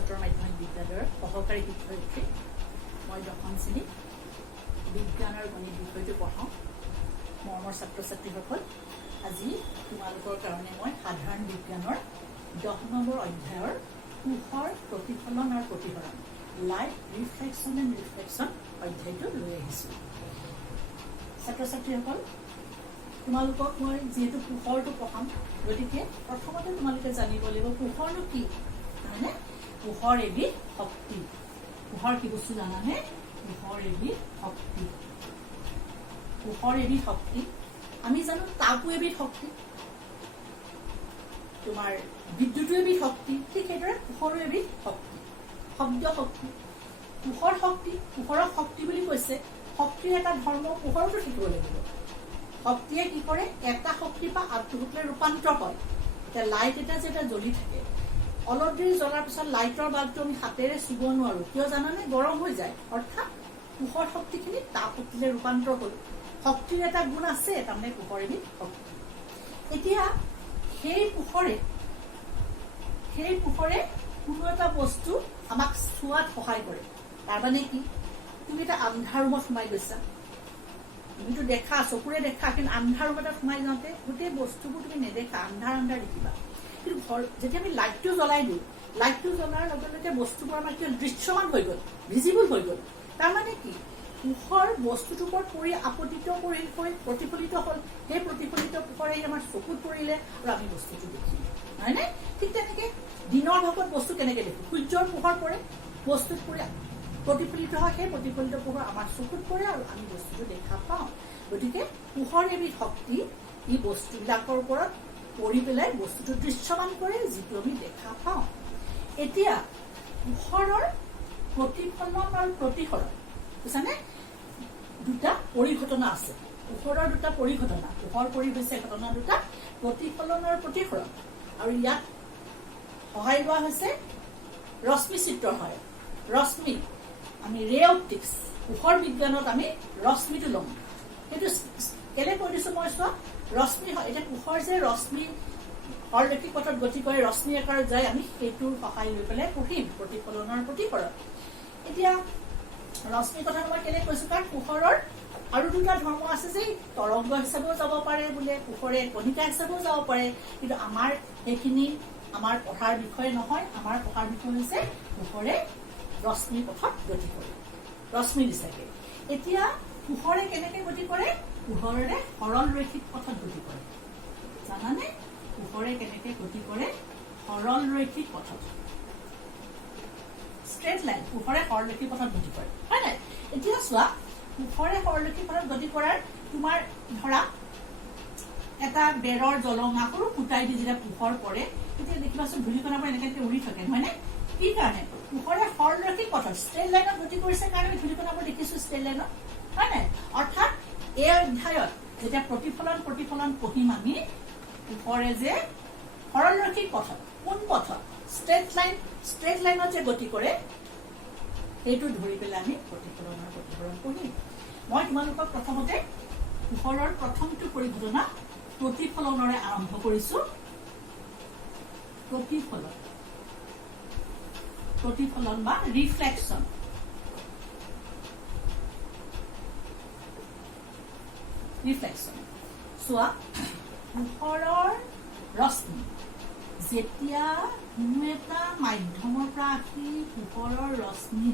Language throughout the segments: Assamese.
উচ্চতৰ মাধ্যমিক বিদ্যালয়ৰ সহকাৰী শিক্ষয়িত্ৰী। মই 10ম শ্ৰেণীত বিজ্ঞান আৰু গণিত বিষয়টো পঢ়াওঁ। মৰমৰ ছাত্ৰ ছাত্ৰীসকল, আজি তোমালোকৰ কাৰণে মই সাধাৰণ বিজ্ঞানৰ 10 নম্বৰ অধ্যায়ৰ পোহৰ প্ৰতিফলন আৰু প্ৰতিফলন লাইট ৰিফ্লেকশ্যন এণ্ড ৰিফ্লেকশ্যন অধ্যায়টো লৈ আহিছোঁ। ছাত্ৰ ছাত্ৰীসকল, তোমালোকক মই যিহেতু পোহৰটো পঢ়াম, গতিকে প্ৰথমতে তোমালোকে জানিব লাগিব পোহৰনো কি। মানে পোহৰ এবিধ শক্তি। পোহৰ কি বস্তু জানানে? পোহৰ এবিধ শক্তি। পোহৰ এবিধ শক্তি। আমি জানো তাপো এবিধ শক্তি, তোমাৰ বিদ্যুতো এবিধ শক্তি, ঠিক সেইদৰে পোহৰো এবিধ শক্তি, শব্দ শক্তি। পোহৰ শক্তি, পোহৰক শক্তি বুলি কৈছে। শক্তিৰ এটা ধৰ্ম পোহৰতো থাকিব লাগিব। শক্তিয়ে কি কৰে? এটা শক্তিৰ পৰা আনটো শক্তিলৈ ৰূপান্তৰ হয়। এতিয়া লাইট এটা যেতিয়া জ্বলি থাকে, অলপ দেৰি জ্বলাৰ পিছত লাইটৰ বাল্বটো আমি হাতেৰে চুব নোৱাৰো, কিয় জানানে? গৰম হৈ যায়। অৰ্থাৎ পোহৰ শক্তিখিনি তাপ শক্তিলৈ ৰূপান্তৰ হ'ল। শক্তিৰ এটা গুণ আছে, তাৰমানে পোহৰ এবিধ শক্তি। এতিয়া সেই পোহৰে কোনো এটা বস্তু আমাক চোৱাত সহায় কৰে। তাৰমানে কি? তুমি এটা আন্ধাৰ ৰুমত সোমাই গৈছা, তুমিতো দেখা, চকুৰে দেখা, কিন্তু আন্ধাৰ ৰুম এটাত সোমাই যাওঁতে গোটেই বস্তুবোৰ তুমি নেদেখা, আন্ধাৰ আন্ধাৰ দেখিবা। কিন্তু যেতিয়া আমি লাইটটো জ্বলাই দিওঁ, লাইটটো জ্বলাৰ লগে লগে বস্তুবোৰ আমাৰ কি দৃশ্যমান হৈ গ'ল, ভিজিবল হৈ গ'ল। তাৰমানে কি? পোহৰ বস্তুটোৰ ওপৰত পৰি আপতিত হৈ প্ৰতিফলিত হ'ল। সেই প্ৰতিফলিত পোহৰে আমাৰ চকুত পৰিলে আৰু আমি বস্তুটো দেখিম, হয়নে? ঠিক তেনেকে দিনৰ ভাগত বস্তু কেনেকে দেখো? সূৰ্যৰ পোহৰ পৰে, বস্তুত পৰি প্ৰতিফলিত হয়, সেই প্ৰতিফলিত পোহৰ আমাৰ চকুত পৰে আৰু আমি বস্তুটো দেখা পাওঁ। গতিকে পোহৰ এবিধ শক্তি, ই বস্তুবিলাকৰ ওপৰত পৰি পেলাই বস্তুটো দৃশ্যমান কৰে, যিটো আমি দেখা পাওঁ। এতিয়া পোহৰৰ প্ৰতিফলন আৰু প্ৰতিসৰণ, বুজিছানে? দুটা পৰিঘটনা আছে। পোহৰৰ দুটা পৰিঘটনা, পোহৰ পৰি হৈছে ঘটনা দুটা, প্ৰতিফলন আৰু প্ৰতিসৰণ। আৰু ইয়াত সহায় লোৱা হৈছে ৰশ্মি চিত্ৰৰ সহায়ত। ৰশ্মি, আমি ৰে অপটিক্স, পোহৰ বিজ্ঞানত আমি ৰশ্মিটো ল'ম। সেইটো কেলে কৈ দিছো মই, চোৱা, ৰশ্মি হয়। এতিয়া পোহৰ যে ৰশ্মি সৰলৰৈখিক পথত গতি কৰে, ৰশ্মি আকাৰত যায়, আমি সেইটোৰ সহায় লৈ পেলাই পঢ়িম প্ৰতিফলন আৰু প্ৰতিসৰণ। এতিয়া ৰশ্মিৰ কথা মই কেলে কৈছো, কাৰণ পোহৰৰ আৰু দুটা ধৰ্ম আছে যে তৰংগ হিচাপেও যাব পাৰে, বোলে পোহৰে কণিকা হিচাপেও যাব পাৰে। কিন্তু আমাৰ সেইখিনি আমাৰ পঢ়াৰ বিষয় নহয়। আমাৰ পঢ়াৰ বিষয় হৈছে পোহৰে ৰশ্মিৰ পথত গতি কৰে, ৰশ্মি দিচাকে। এতিয়া পোহৰে কেনেকে গতি কৰে? পোহৰে সৰল ৰৈখিক পথত গতি কৰে। জানানে পোহৰে কেনেকে গতি কৰে? সৰল ৰৈখিক পথত, ষ্ট্ৰেট লাইন। পোহৰে সৰলৰৈখিক পথত গতি কৰে, হয় নাই? এতিয়া চোৱা, পোহৰে সৰলৰৈখিক পথত গতি কৰাৰ তোমাৰ ধৰা এটা বেৰৰ জলঙা সৰু ফুটাই দি যেতিয়া পোহৰ পৰে, তেতিয়া দেখিবাচোন ধূলিকণাবোৰ এনেকে উৰি থাকে, নহয় নে? কি কাৰণে? পোহৰে সৰলৰৈখিক পথত ষ্ট্ৰেট লাইনত গতি কৰিছে কাৰণে আমি ধূলিকণাবোৰ দেখিছো ষ্ট্ৰেট লাইনত, হয় নাই? অৰ্থাৎ এই অধ্যায়ত যেতিয়া প্ৰতিফলন পঢ়িম আমি, পোহৰে যে সৰলৰৈখিক পথত, কোন পথত? ষ্ট্ৰেট লাইনত যে গতি কৰে, সেইটো ধৰি পেলাই আমি প্ৰতিফলন পঢ়িম। মই তোমালোকক প্ৰথমতে পোহৰৰ প্ৰথমটো পৰিঘটনা প্ৰতিফলনৰে আৰম্ভ কৰিছো। প্ৰতিফলন বা ৰিফ্লেকশ্যন। চোৱা, পোহৰৰ ৰশ্মি যেতিয়া কোনো এটা মাধ্যমৰ পৰা আহি পোহৰৰ ৰশ্মি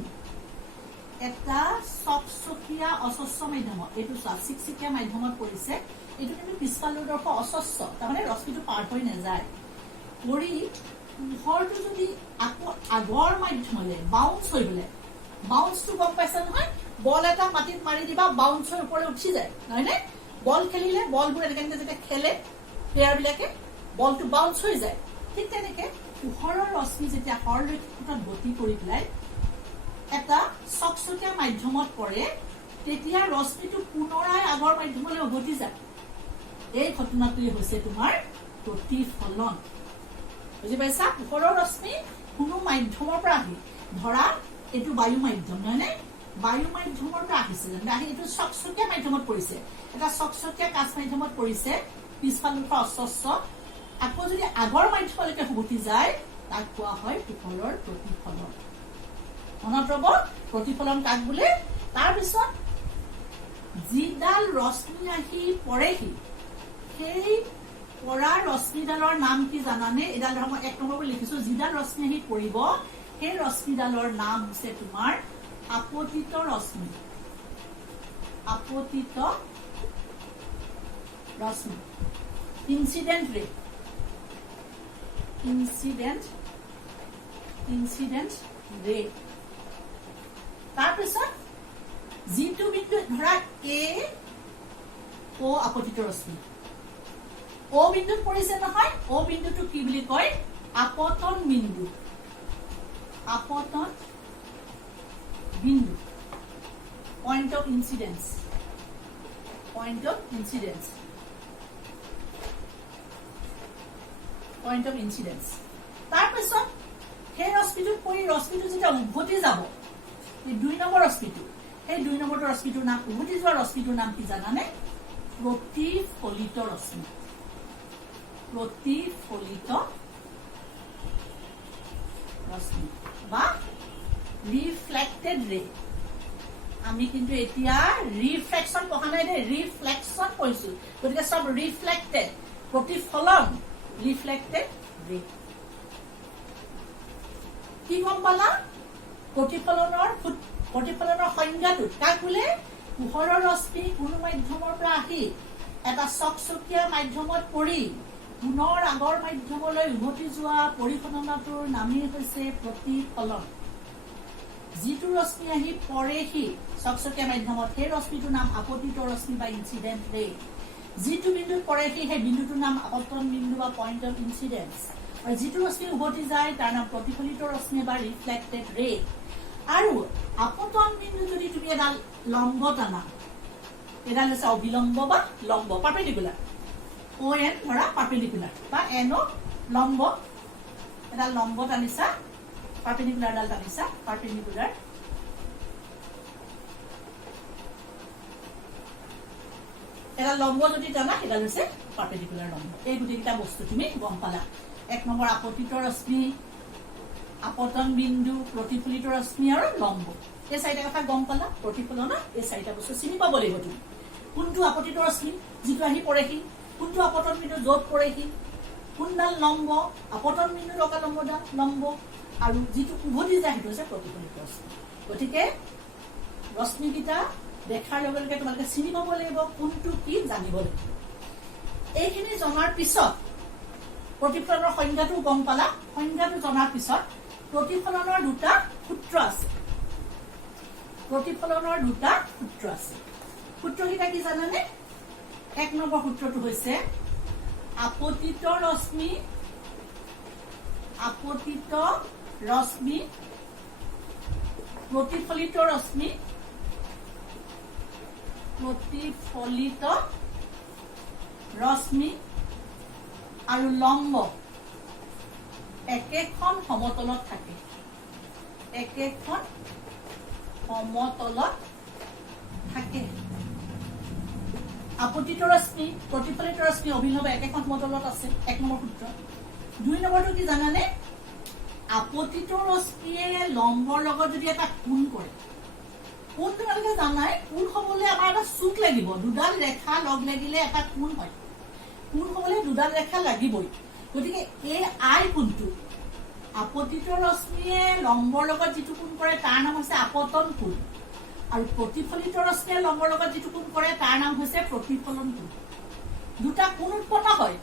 এটা চকচকীয়া অস্বচ্ছ মাধ্যমত, এইটো চোৱা চিকচিকীয়া মাধ্যমত পৰিছে, এইটো কিন্তু পিছফালৰদৰ্শ অস্বচ্ছ, তাৰমানে ৰশ্মিটো পাৰ হৈ নাযায়। পৰি পোহৰটো যদি আকৌ আগৰ মাধ্যমলৈ বাউন্স হৈ গলে, বাউন্সটো গম পাইছা নহয়? বল এটা মাটিত মাৰি দিবা, বাউন্স হৈ ওপৰলৈ উঠি যায়, নহয় নে? বল খেলিলে বলবোৰ এনেকে যেতিয়া খেলে প্লেয়াৰবিলাকে, বলটো বাউন্স হৈ যায়। ঠিক তেনেকে পোহৰৰ ৰশ্মি যেতিয়া সৰলৰৈখিক পথত গতি কৰি পেলাই এটা চকচকীয়া মাধ্যমত পৰে, তেতিয়া ৰশ্মিটো পুনৰাই আগৰ মাধ্যমলৈ উভতি যায়। এই ঘটনাটোৱে হৈছে তোমাৰ প্ৰতিফলন। বুজি পাইছা? পোহৰৰ ৰশ্মি কোনো মাধ্যমৰ পৰা আহি, ধৰা এইটো বায়ু মাধ্যম, নহয় নে? বায়ু মাধ্যমৰ পৰা আহিছে, আহি এইটো চকচকীয়া মাধ্যমত পৰিছে, এটা চকচকীয়া কাঁচ মাধ্যমত পৰিছে, পিছফালৰ পৰা অস্বচ্ছ, আকৌ যদি আগৰ মাধ্যমলৈকে উভতি যায়, তাক কোৱা হয় পোহৰৰ প্ৰতিফলন। মনত ৰব, প্ৰতিফলন কাক বোলে? তাৰপিছত যিডাল ৰশ্মি আহি পৰেহি সেই পৰা ৰশ্মিডালৰ নাম কি জানানে? এডাল মই 1 নম্বৰ লিখিছো, যিডাল ৰশ্মি আহি পৰিব সেই ৰশ্মিডালৰ নাম হৈছে তোমাৰ আপতিত ৰশ্মি। আপতিত ৰশ্মি, ইনসিডেন্ট ৰে, ইনসিডেন্ট ৰে। তাৰপিছত যিটো বিন্দু ধৰা এ ও আপতিত ৰশ্মি, ও বিন্দুত পৰিছে নহয়, ও বিন্দুটো কি বুলি কয়? আপতন বিন্দু। আপতন বিন্দু, point of incidence, point of incidence, point of incidence. তাৰপিছত সেই ৰশ্মিটোত পৰি ৰশ্মিটো যেতিয়া উভতি যাব, এই 2 নম্বৰ ৰশ্মিটো, সেই 2 নম্বৰটো ৰশ্মিটোৰ নাম, উভতি যোৱা ৰশ্মিটোৰ নাম কি জানানে? প্ৰতিফলিত ৰশ্মি। প্ৰতিফলিত ৰশ্মি বা ৰিফ্লেক্টেড ৰে। আমি কিন্তু এতিয়া ৰিফ্লেকশন পঢ়া নাই দেই, ৰিফ্লেকশন পঢ়িছো। গতিকে সব ৰিফ্লেক্টেড, প্ৰতিফলন, ৰিফ্লেক্টেড ৰে। কি গম পালা? প্ৰতিফলনৰ সংজ্ঞাটো কাক বোলে? পোহৰৰ ৰশ্মি কোনো মাধ্যমৰ পৰা আহি এটা চকচকীয়া মাধ্যমত পৰি পুনৰ আগৰ মাধ্যমলৈ উভতি যোৱা পৰিফলনটোৰ নামেই হৈছে প্ৰতিফলন। যিটো ৰশ্মি আহি পৰেহি চকচকীয়া মাধ্যমত সেই ৰশ্মিটোৰ নাম আপতিত ৰশ্মি বা ইনসিডেন্ট ৰে। যিটো বিন্দুত পৰেহি সেই বিন্দুটোৰ নাম আপতন বিন্দু বা পইণ্ট অফ ইনসিডেন্স। আৰু যিটো ৰশ্মি উভতি যায় তাৰ নাম প্ৰতিফলিত ৰশ্মি বা ৰিফ্লেক্টেড ৰে। আৰু আপতন বিন্দু যদি তুমি এডাল লম্ব টানা, এডাল হৈছে অবিলম্ব বা লম্ব, পাৰ্পেণ্ডিকুলাৰ, ও এন ধৰা পাৰ্পেণ্ডিকুলাৰ বা এন ও লম্ব, এডাল লম্ব টানিছা, পাৰ্পেণ্ডিকুলাৰ ডাল টানিছা, পাৰ্পেণ্ডিকুলাৰ, এডাল লম্ব যদি টানা সেইডাল হৈছে পাৰ্পেণ্ডিকুলাৰ লম্ব। এই গোটেইকেইটা বস্তু তুমি গম পালা। 1 নম্বৰ আপতিত ৰশ্মি, আপতন বিন্দু, প্ৰতিফলিত ৰশ্মি আৰু লম্ব। এই 4টা কথা গম পালা। প্ৰতিফলন এই 4টা বস্তু চিনি পাব লাগিব তুমি। কোনটো আপতিত ৰশ্মি যিটো আহি পৰেহি, কোনটো আপতন বিন্দু য'ত পৰেহি, কোনডাল লম্ব, আপতন বিন্দু লগা লম্বডাল লম্ব, আৰু যিটো উভতি যায় সেইটো হৈছে প্ৰতিফলিত ৰশ্মি। গতিকে ৰশ্মিকেইটা দেখাৰ লগে লগে তোমালোকে চিনি পাব লাগিব, কোনটো কি জানিব লাগিব। এইখিনি জনাৰ পিছত প্ৰতিফলনৰ সংজ্ঞাটো গম পালা। সংজ্ঞাটো জনাৰ পিছত প্ৰতিফলনৰ 2টা সূত্ৰ আছে। প্ৰতিফলনৰ 2টা সূত্ৰ আছে। সূত্ৰকেইটা কি জানানে? 1 নম্বৰ সূত্ৰটো হৈছে আপতিত ৰশ্মি, আপতিত ৰশ্মি, প্ৰতিফলিত ৰশ্মি, প্ৰতিফলিত ৰশ্মি আৰু লম্ব একেখন সমতলত থাকে, একেখন সমতলত থাকে। আপতিত ৰশ্মি, প্ৰতিফলিত ৰশ্মি, অভিলম্ব একেখন সমতলত আছে, 1 নম্বৰ সূত্ৰ। 2 নম্বৰটো কি জানানে? আপতিত ৰশ্মিয়ে লম্বৰ লগত যদি এটা কোণ কৰে, কোণ তোমালোকে জানাই, কোণ হবলৈ আমাৰ এটা চুক লাগিব, দুডাল ৰেখা লগ লাগিলে এটা কোণ হয়। কোণ হবলৈ দুডাল ৰেখা লাগিবই। গতিকে এই আই কোণটো, আপতিত ৰশ্মিয়ে লম্বৰ লগত যিটো কোণ কৰে তাৰ নাম হৈছে আপতন কোণ, আৰু প্ৰতিফলিত ৰশ্মিয়ে লম্বৰ লগত যিটো কোণ কৰে তাৰ নাম হৈছে প্ৰতিফলন কোণ। 2টা কোণ উৎপন্ন হয়।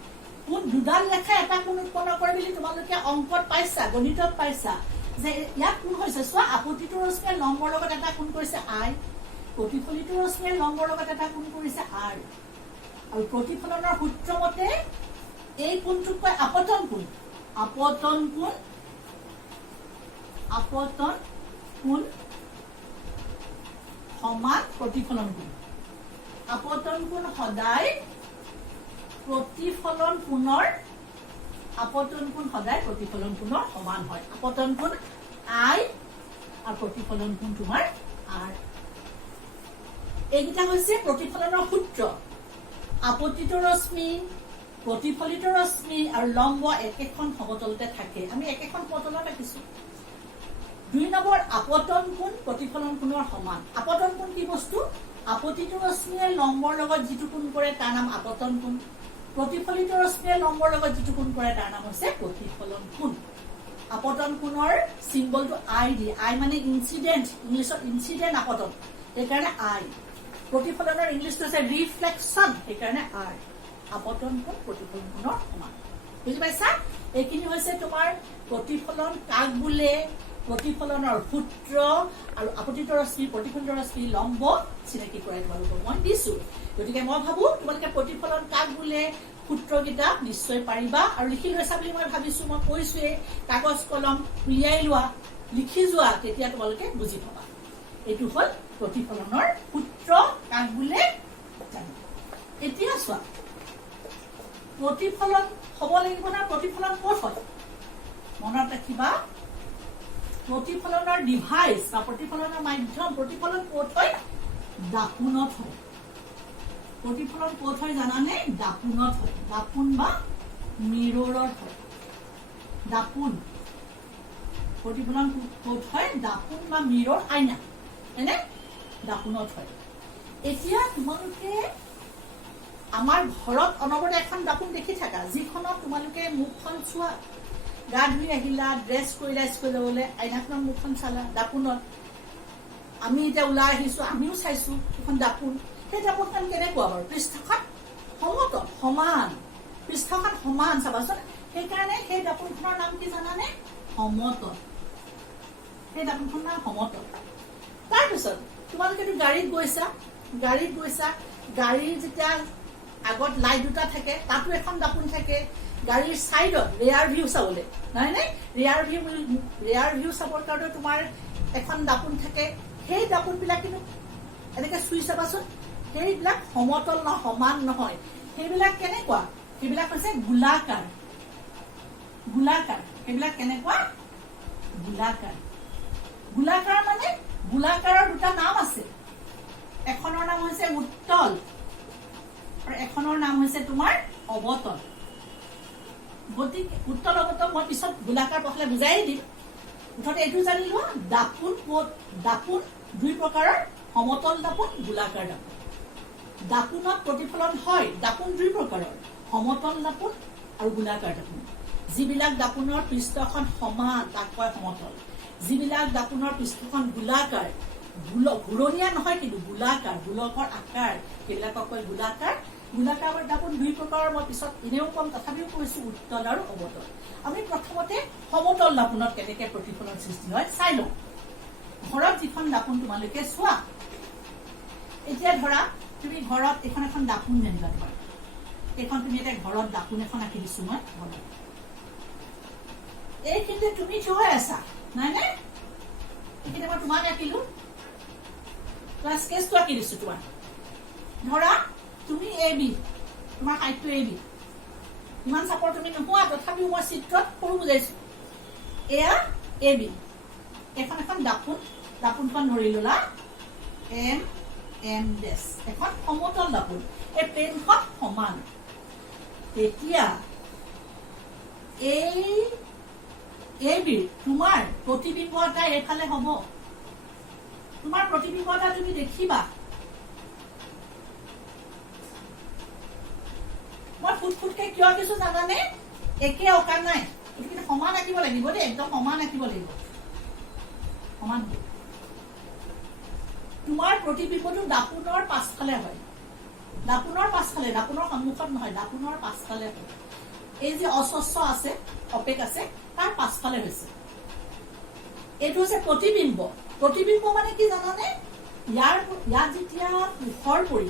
কোণ দুডাল ৰেখা এটা কোণ উৎপন্ন কৰে বুলি তোমালোকে অংকত পাইছা, গণিতত পাইছা যে ইয়াত কোণ হৈছে। চোৱা, আপতিত ৰশ্মিয়ে লম্বৰ লগত এটা কোণ কৰিছে আই, প্ৰতিফলিত ৰশ্মিয়ে লম্বৰ লগত এটা কোণ কৰিছে আৰ। আৰু প্ৰতিফলনৰ সূত্ৰ মতে এই কোণটোক কয় আপতন কোণ। আপতন কোণ, আপতন কোণ সমান প্ৰতিফলন কোণ। আপতন কোণ সদায় প্ৰতিফলন কোণৰ, আপতন কোণ সদায় প্ৰতিফলন কোণৰ সমান হয়। আপতন কোণ আই আৰু প্ৰতিফলন কোণ তোমাৰ আৰ। এইকেইটা হৈছে প্ৰতিফলনৰ সূত্ৰ। আপতিত ৰশ্মি, প্ৰতিফলিত ৰশ্মি আৰু লম্ব একেখন সমতলতে থাকে। আমি একেখন সমতলত ৰাখিছো। 2 নম্বৰ আপতন কোণ প্ৰতিফলন কোণৰ সমান। আপতন কোণ কি বস্তু? আপতিত ৰশ্মিয়ে লম্বৰ লগত যিটো কোণ কৰে তাৰ নাম আপতন কোণ। প্ৰতিফলিত ৰশ্মিয়ে লম্বৰ লগত যিটো কোণ কৰে তাৰ নাম হৈছে প্ৰতিফলন কোণ। আপতন কোণৰ চিম্বলটো আই দি, আই মানে ইনচিডেন্ট, ইংলিছত ইনচিডেন্ট আপতন, সেইকাৰণে আই। প্ৰতিফলনৰ ইংলিছটো হৈছে ৰিফ্লেকশ্যন, সেইকাৰণে আই। আপতন কোণ প্ৰতিফলন কোণৰ সমান। বুজি পাইছা? এইখিনি হৈছে তোমাৰ প্ৰতিফলন কাক বোলে, প্ৰতিফলনৰ সূত্ৰ আৰু আপতিত ৰশ্মি, প্ৰতিফলিত ৰশ্মি, লম্ব চিনাকি কৰাই তোমালোকক মই দিছো। গতিকে মই ভাবো তোমালোকে প্ৰতিফলন কাক বোলে সূত্ৰকেইটা নিশ্চয় পাৰিবা আৰু লিখি লৈছা বুলি মই ভাবিছো। মই কৈছোৱে কাগজ কলম উলিয়াই লোৱা, লিখি যোৱা, তেতিয়া তোমালোকে বুজি পাবা। এইটো হল প্ৰতিফলনৰ সূত্ৰ কাক বোলে জানো। এতিয়া চোৱা, প্ৰতিফলন হব লাগিব না? প্ৰতিফলন ক'ত হয় মনত ৰাখিবা। প্ৰতিফলনৰ ডিভাইচ বা প্ৰতিফলনৰ মাধ্যম, প্ৰতিফলন ক'ত হয়? দাপোনত হয়। প্ৰতিফলন ক'ত হয় জানানে? দাপোনত হয়। দাপোন বা মিৰৰত হয়। দাপোন প্ৰতিফলন ক'ত হয়? দাপোন বা মিৰৰ, আইনা, হয়নে? দাপোনত হয়। এতিয়া তোমালোকে আমাৰ ঘৰত অনবৰতে এখন দাপোন দেখি থাকা, যিখনত তোমালোকে মুখখন চোৱা। গা ধুই আহিলা, ড্ৰেছ কৰিলা, স্কুল যাবলৈ, আইনাখনত মুখখন চালা, দাপোনত। আমি এতিয়া ওলাই আহিছো, আমিও চাইছো এখন দাপোন। সেই দাপোনখন কেনেকুৱা বাৰু? পৃষ্ঠখন সমতল, সমান, পৃষ্ঠখন সমান, চাবাচোন। সেইকাৰণে সেই দাপোনখনৰ নাম কি জানানে? সমতল। সেই দাপোনখনৰ নাম সমতল। তাৰপিছত তোমালোকেতো গাড়ীত গৈছা, গাড়ীৰ যেতিয়া আগত লাইট দুটা থাকে, তাতো এখন দাপোন থাকে। গাড়ীৰ চাইডত ৰেয়াৰ ভিউ চাবলৈ, নহয় নে? ৰেয়াৰ ভিউ চাবৰ কাৰণে তোমাৰ এখন দাপোন থাকে। সেই দাপোন বিলাক কিন্তু এনেকে চুই চাবাচোন, সেইবিলাক সমতল নহয়, সমান নহয়। সেইবিলাক কেনেকুৱা? সেইবিলাক হৈছে গোলাকাৰ। গোলাকাৰ সেইবিলাক কেনেকুৱা? গোলাকাৰ। গোলাকাৰ মানে গোলাকাৰৰ দুটা নাম আছে। এখনৰ নাম হৈছে উত্তল আৰু এখনৰ নাম হৈছে তোমাৰ অৱতল। গতিকে উত্তল অৱতল মই পিছত গোলাকাৰ পঢ়ালে বুজাই দিম। মুঠতে এইটো জানি লোৱা, দাপোন ক'ত? দাপোন 2 প্ৰকাৰৰ, সমতল দাপোন, গোলাকাৰ দাপোন। দাপোনত প্ৰতিফলন হয়। দাপোন 2 প্ৰকাৰৰ, সমতল দাপোন আৰু গোলাকাৰ দাপোন। যিবিলাক দাপোনৰ পৃষ্ঠখন সমান তাক কয় সমতল। যিবিলাক দাপোনৰ পৃষ্ঠখন গোলাকাৰ, ঘূৰণীয়া নহয় কিন্তু গোলাকাৰ, গোলকৰ আকাৰ, সেইবিলাকক কয় গোলাকাৰ। গোলাকাৰ দাপোন 2 প্ৰকাৰৰ, মই পিছত এনেও কম, তথাপিও কৈছো উত্তল আৰু অৱতল। আমি প্ৰথমতে সমতল দাপোনত কেনেকে প্ৰতিফলন সৃষ্টি হয় চাই লওঁ। ঘৰত যিখন দাপোন তোমালোকে চোৱা, এতিয়া ধৰা তুমি ঘৰত এখন দাপোন যেনিবা, এইখন তুমি এতিয়া ঘৰত দাপোন এখন আঁকি দিছো মই ঘৰত। এইখিনিতে তুমি থিয় হৈ আছা, নাই নে? এইখিনি মই তোমাক আঁকিলো, ক্লাছ কেছটো আঁকি দিছো তোমাক। ধৰা তুমি AB, তোমাৰ হাইটটো AB, ইমান চাপৰ তুমি নোহোৱা, তথাপিও মই চিত্ৰত সৰু বুজাইছো। এয়া AB, এখন দাপোন, দাপোনখন ধৰি ললা M ডেছ, এখন সমতল দাপোন। এই প্লেনখন সমান। তেতিয়া এই AB তোমাৰ প্ৰতিবিম্ব এটা এইফালে হব। তোমাৰ প্ৰতিবিম্ব এটা তুমি দেখিবা। মই ফুটফুটকে কিয় আঁকিছো জানানে? একে অঁকা নাই, কিন্তু সমান আঁকিব লাগিব দেই, একদম সমান আঁকিব লাগিব, সমান। তোমাৰ প্ৰতিবিম্বটো দাপোনৰ পাছফালে হয়। দাপোনৰ পাছফালে, দাপোনৰ সন্মুখত নহয়, দাপোনৰ পাছফালে হয়। এই যে অস্বচ্ছ আছে, অপেক আছে, তাৰ পাছফালে হৈছে। এইটো হৈছে প্ৰতিবিম্ব। প্ৰতিবিম্ব মানে কি জানানে? ইয়াত যেতিয়া পোহৰ পৰি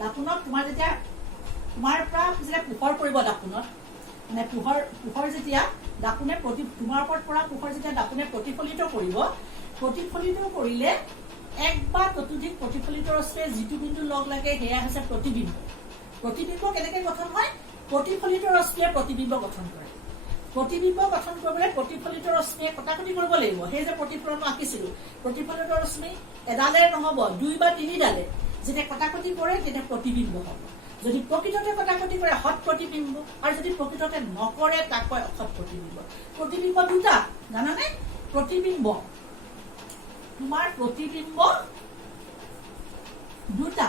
দাপোনত, তোমাৰ যেতিয়া তোমাৰ পৰা যেতিয়া পোহৰ পৰিব দাপোনত, মানে পোহৰ যেতিয়া দাপোনে তোমাৰ ওপৰত পৰা পোহৰ যেতিয়া দাপোনে প্ৰতিফলিত কৰিব, প্ৰতিফলিত কৰিলে এক বা ততোধিক প্ৰতিফলিত ৰশ্মিয়ে যিটো বিন্দু লগ লাগে সেয়া হৈছে প্ৰতিবিম্ব। প্ৰতিবিম্ব কেনেকে গঠন হয়? প্ৰতিফলিত ৰশ্মিয়ে প্ৰতিবিম্ব গঠন কৰে। প্ৰতিবিম্ব গঠন কৰিবলৈ প্ৰতিফলিত ৰশ্মিয়ে কটাকটি কৰিব লাগিব। সেই যে প্ৰতিফলন আঁকিছিলো, প্ৰতিফলিত ৰশ্মি এডালে নহব, 2 বা 3 ডালে যেতিয়া কটাকটি কৰে তেতিয়া প্ৰতিবিম্ব হব। যদি প্ৰকৃততে কটাকটি কৰে সৎ প্ৰতিবিম্ব, আৰু যদি প্ৰকৃততে নকৰে তাক কয় অসৎ প্ৰতিবিম্ব। প্ৰতিবিম্ব দুটা জানানে? প্ৰতিবিম্ব তোমাৰ প্ৰতিবিম্ব দুটা,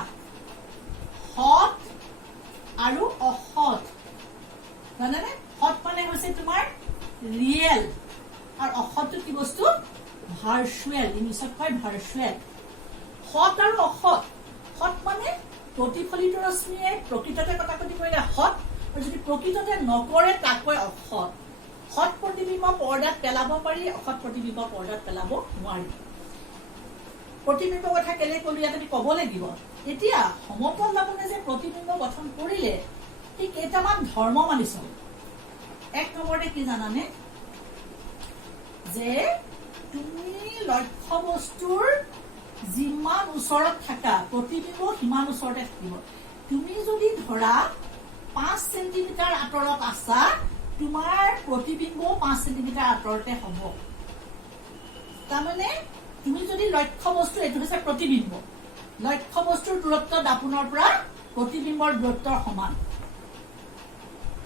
সৎ আৰু অসৎ। জানানে? সৎ মানে হৈছে তোমাৰ ৰিয়েল, আৰু অসৎটো কি বস্তু? ভাৰ্চুৱেল। ইংলিছত কয় ভাৰ্চুৱেল। সৎ আৰু অসৎ। সৎ মানে প্ৰতিফলিত ৰশ্মিয়ে প্ৰকৃততে কটাকটি কৰিলে সৎ, আৰু যদি প্ৰকৃততে নকৰে তাক কয় অসৎ। সৎ প্ৰতিবিম্ব পৰ্দাত পেলাব পাৰি, অসৎ প্ৰতিবিম্ব পৰ্দাত পেলাব নোৱাৰি। প্ৰতিবিম্ব কথা কেলে কলো ইয়াত আমি কব লাগিব। এতিয়া সমতল লাবণে যে প্ৰতিবিম্ব গঠন কৰিলে সি কেইটামান ধৰ্ম মানি চলে। এক নম্বৰতে কি জানানে? যে তুমি লক্ষ্য বস্তুৰ যিমান ওচৰত থাকা প্ৰতিবিম্ব সিমান ওচৰতে থাকিব। তুমি যদি ধৰা 5 চেণ্টিমিটাৰ আঁতৰত আছা, তোমাৰ প্ৰতিবিম্ব 5 চেণ্টিমিটাৰ আঁতৰতে হ'ব। তাৰমানে তুমি যদি লক্ষ্য বস্তু, এইটো হৈছে প্ৰতিবিম্ব, লক্ষ্য বস্তুৰ দূৰত্ব দাপোনৰ পৰা প্ৰতিবিম্বৰ দূৰত্বৰ সমান।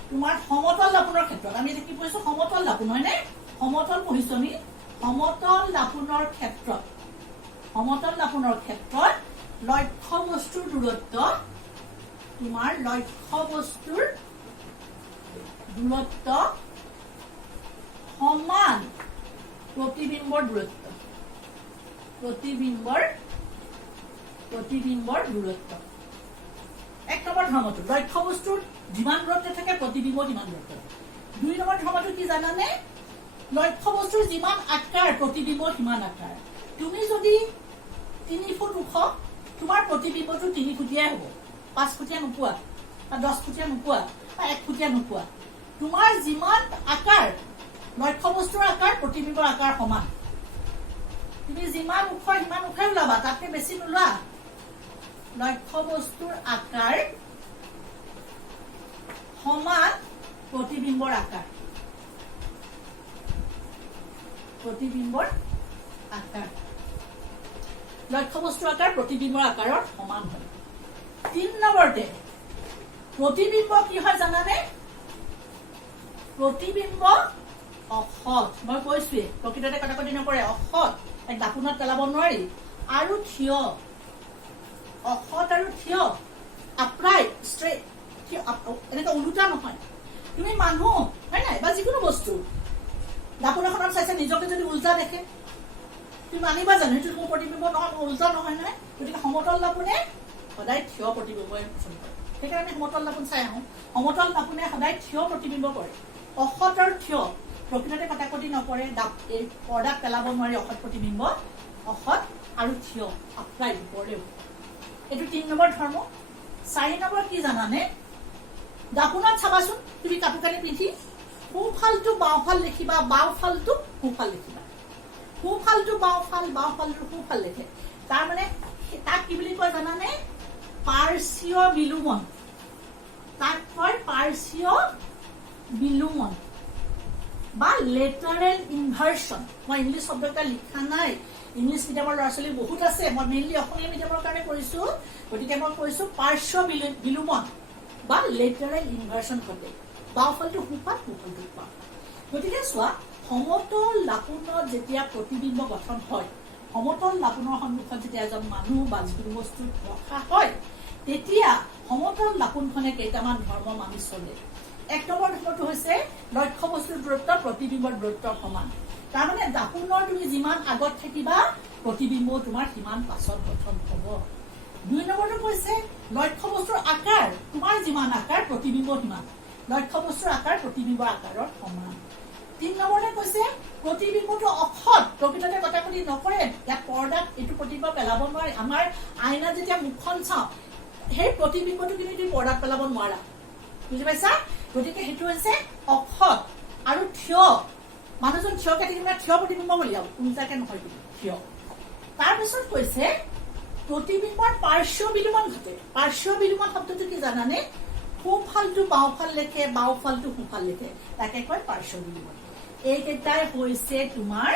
তোমাৰ সমতল দাপোনৰ ক্ষেত্ৰত আমি এতিয়া কি পঢ়িছো? সমতল দাপোন হয়নে? সমতল পঢ়িছো আমি। সমতল দাপোনৰ ক্ষেত্ৰত, সমতল দাপোনৰ ক্ষেত্ৰত লক্ষ্য বস্তুৰ দূৰত্ব, তোমাৰ লক্ষ্য বস্তুৰ দূৰত্ব সমান প্ৰতিবিম্বৰ দূৰত্ব, প্ৰতিবিম্বৰ দূৰত্ব। এক নম্বৰ ধৰ্মটো লক্ষ্য বস্তুৰ যিমান দূৰত্ব থাকে প্ৰতিবিম্ব সিমান দূৰত্ব। 2 নম্বৰ ধৰ্মটো কি জানানে? লক্ষ্য বস্তুৰ যিমান আকাৰ প্ৰতিবিম্ব সিমান আকাৰ। তুমি যদি 3 ফুট ওখ, তোমাৰ প্ৰতিবিম্বটো 3 ফুটীয়াই হ'ব। 5 ফুটীয়া নোপোৱা, বা 10 ফুটীয়া নোপোৱা, বা 1 ফুটীয়া নোপোৱা। তোমাৰ যিমান আকাৰ, লক্ষ্য বস্তুৰ আকাৰ প্ৰতিবিম্বৰ আকাৰ সমান। তুমি যিমান ওখ সিমান ওখাই ওলাবা, তাতকে বেছি নোলোৱা। লক্ষ্য বস্তুৰ আকাৰ সমান প্ৰতিবিম্বৰ আকাৰ, প্ৰতিবিম্বৰ আকাৰ। লক্ষ্য বস্তুৰ আকাৰ প্ৰতিবিম্বৰ আকাৰৰ সমান হয়। 3 নম্বৰতে প্ৰতিবিম্ব কি হয় জানানে? প্ৰতিবিম্ব অসৎ। মই কৈছোৱে প্ৰকৃততে কটাকটি নকৰে, অসৎ, এক দাপোনত পেলাব নোৱাৰি, আৰু থিয়। অসৎ আৰু থিয়, আপৰাইট, ষ্ট্ৰেইট, এনেকে ওলোটা নহয়। তুমি মানুহ হয় নাই, বা যিকোনো বস্তু দাপোন এখনত চাইছে, নিজকে যদি উল্টা দেখে তুমি মানিবা জানো সেইটো মোৰ প্ৰতিবিম্ব নহয়, উল্টা নহয় নহয়? গতিকে সমতল দাপোনে সদায় থিয় প্ৰতিবিম্ব পচন্দ কৰে। সেইকাৰণে আমি সমতল দাপোন চাই আহোঁ। সমতল দাপোনে সদায় থিয় প্ৰতিবিম্ব কৰে। অসৎ আৰু থিয় প্ৰকৃততে কটাকটি নকৰে, এই পৰ্দাত পেলাব নোৱাৰি। অসৎ প্ৰতিবিম্ব অসৎ আৰু থিয়, আপৰাইট, ওপৰেও। এইটো 3 নম্বৰ ধৰ্ম। 4 নম্বৰ কি জানানে? দাপোনত চাবাচোন, তুমি কাপোৰ কানি পিন্ধি সোঁফালটো বাওঁফাল লিখিবা, বাওঁফালটো সোঁফাল লিখিবা। সোঁফালটো বাওঁফাল, বাওঁফালটো সোঁফাল লিখে। তাৰমানে তাক কি বুলি কয় জানানে? পাৰ্শ্বীয় বিলোমন। তাক কয় পাৰ্শ্বীয় বিলোমন বা লেটাৰেল ইনভাৰ্সন। মই ইংলিছ শব্দ এটা লিখা নাই, ইংলিছ মিডিয়ামৰ ল'ৰা ছোৱালী বহুত আছে, মই মেইনলি অসমীয়া মিডিয়ামৰ কাৰণে কৰিছো। গতিকে মই কৈছো পাৰ্শ্ব বিলোমন বা লেটাৰেল ইনভাৰ্সন ঘটে। বাওঁফালটো সোঁফাল, সোঁফালটো বাওঁফাল। গতিকে চোৱা, সমতল দাপোনত যেতিয়া প্ৰতিবিম্ব গঠন হয়, সমতল দাপোনৰ সন্মুখত যেতিয়া এজন মানুহ বা যিকোনো বস্তু ৰখা হয়, তেতিয়া সমতল দাপোনখনে কেইটামান ধৰ্ম মানি চলে। 1 নম্বৰ ধৰ্মটো হৈছে লক্ষ্য বস্তুৰ দূৰত্ব প্ৰতিবিম্বৰ দূৰত্বৰ সমান। তাৰমানে দাপোনৰ তুমি যিমান আগত থাকিবা, প্ৰতিবিম্ব তোমাৰ সিমান পাছত গঠন হ'ব। 2 নম্বৰটো কৈছে লক্ষ্য বস্তুৰ আকাৰ, তোমাৰ যিমান আকাৰ প্ৰতিবিম্ব সিমান। লক্ষ্য বস্তুৰ আকাৰ প্ৰতিবিম্বৰ আকাৰৰ সমান। 3 নম্বৰতে কৈছে প্ৰতিবিম্বটো অসৎ, প্ৰকৃততে কটাকটি নকৰে। ইয়াত পৰ্দাত এইটো প্ৰতিবিম্ব পেলাব নোৱাৰি। আমাৰ আইনাত যেতিয়া মুখখন চাওঁ, সেই প্ৰতিবিম্বটো কিন্তু তুমি পৰ্দাত পেলাব নোৱাৰা। বুজি পাইছা? গতিকে সেইটো হৈছে অসৎ আৰু থিয়। মানুহজন থিয়কে থাকিলে থিয় প্ৰতিবিম্ব উলিয়াব, উল্টাকে নহয় কিন্তু থিয়। তাৰপিছত কৈছে প্ৰতিবিম্বৰ পাৰ্শ্ব বিলোমন ঘটে। পাৰ্শ্ব বিলোমন শব্দটো কি জানানে? সোঁফালটো বাওঁফাল লিখে, বাওঁফালটো সোঁফাল লিখে, তাকে কয় পাৰ্শ্ব বিলোমন। এইকেইটাই হৈছে তোমাৰ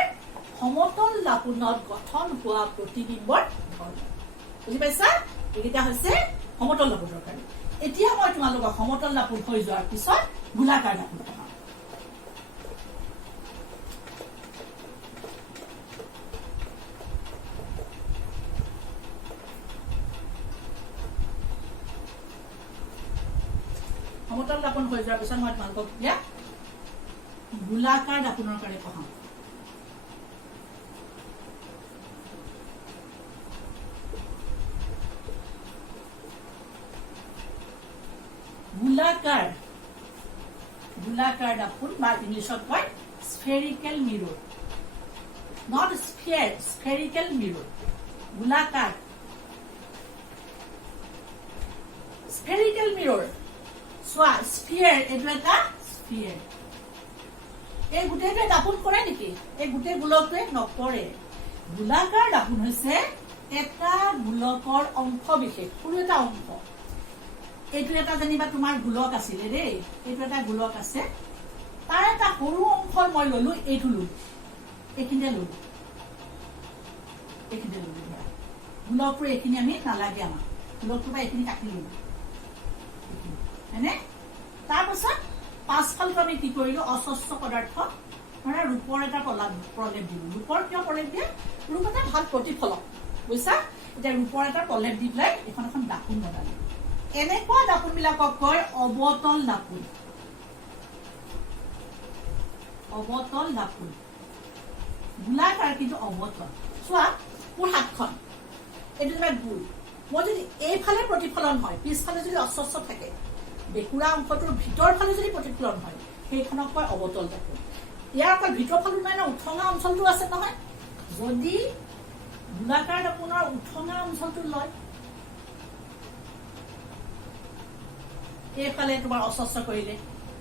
সমতল দাপোনত গঠন হোৱা প্ৰতিবিম্বৰ ধৰ্ম। বুজি পাইছা? এইকেইটা হৈছে সমতল দাপোনৰ কাৰণে। এতিয়া মই তোমালোকক সমতল দাপোন হৈ যোৱাৰ পিছত গোলাকাৰ দাপোন পঢ়াম। সমতল দাপোন হৈ যোৱাৰ পিছত মই তোমালোকক এতিয়া গোলাকাৰ দাপোনৰ কাৰণে পঢ়াম। গোলাকাৰ দাপোন বা ইংলিছত কয় স্ফেৰিকেল মিৰৰ, নট স্ফিয়াৰ, স্ফেৰিকেল মিৰৰ। গোলাকাৰ স্ফেৰিকেল মিৰৰ, চোৱা স্ফিয়াৰ, এইটো এটা স্ফিয়াৰ। এই গোটেইটোৱে দাপোন কৰে নেকি? এই গোটেই গোলকটোৱে নকৰে। গোলাকাৰ দাপোন হৈছে এটা গোলকৰ অংশ বিশেষ, কোনো এটা অংশ। এইটো এটা যেনিবা তোমাৰ গোলক আছিলে দেই, এইটো এটা গোলক আছে, তাৰ এটা সৰু অংশ মই ললো, এইটো ললো, এইখিনিতে ললো, এইখিনিতে ললো। গোলকটো এইখিনি আমি নালাগে, আমাক গোলকটো বা এইখিনি কাটি ললো, হয়নে? তাৰপাছত পাছফালটো আমি কি কৰিলো, অস্বচ্ছ পদাৰ্থ মানে ৰূপৰ এটা প্ৰলেপ দিলো। ৰূপৰ কিয় প্ৰলেপ দিয়ে? ৰূপ এটা ভাল প্ৰতিফলক, বুজিছা? এতিয়া ৰূপৰ এটা প্ৰলেপ দি পেলাই এখন এখন দাপোন বনালো। এনেকুৱা দাপোন বিলাকক কয় অৱতল দাপোন। অৱতল দাপোন, গোলাকাৰ কিন্তু অৱতল। চোৱা মোৰ হাতখন, এইটো যেনিবা গোল, মই যদি এইফালে প্ৰতিফলন হয়, পিছফালে যদি অস্বচ্ছ থাকে, বেকুৰা অংশটোৰ ভিতৰ ফালে যদি প্ৰতিফলন হয়, সেইখনক কয় অৱতল দাপোন। ইয়াৰ অকল ভিতৰ ফালো নাই ন, উঠঙা অঞ্চলটো আছে নহয়। যদি গোলাকাৰ দাপোনৰ উঠঙা অঞ্চলটো লয়, এইফালে তোমাৰ অস্বচ্ছ কৰিলে,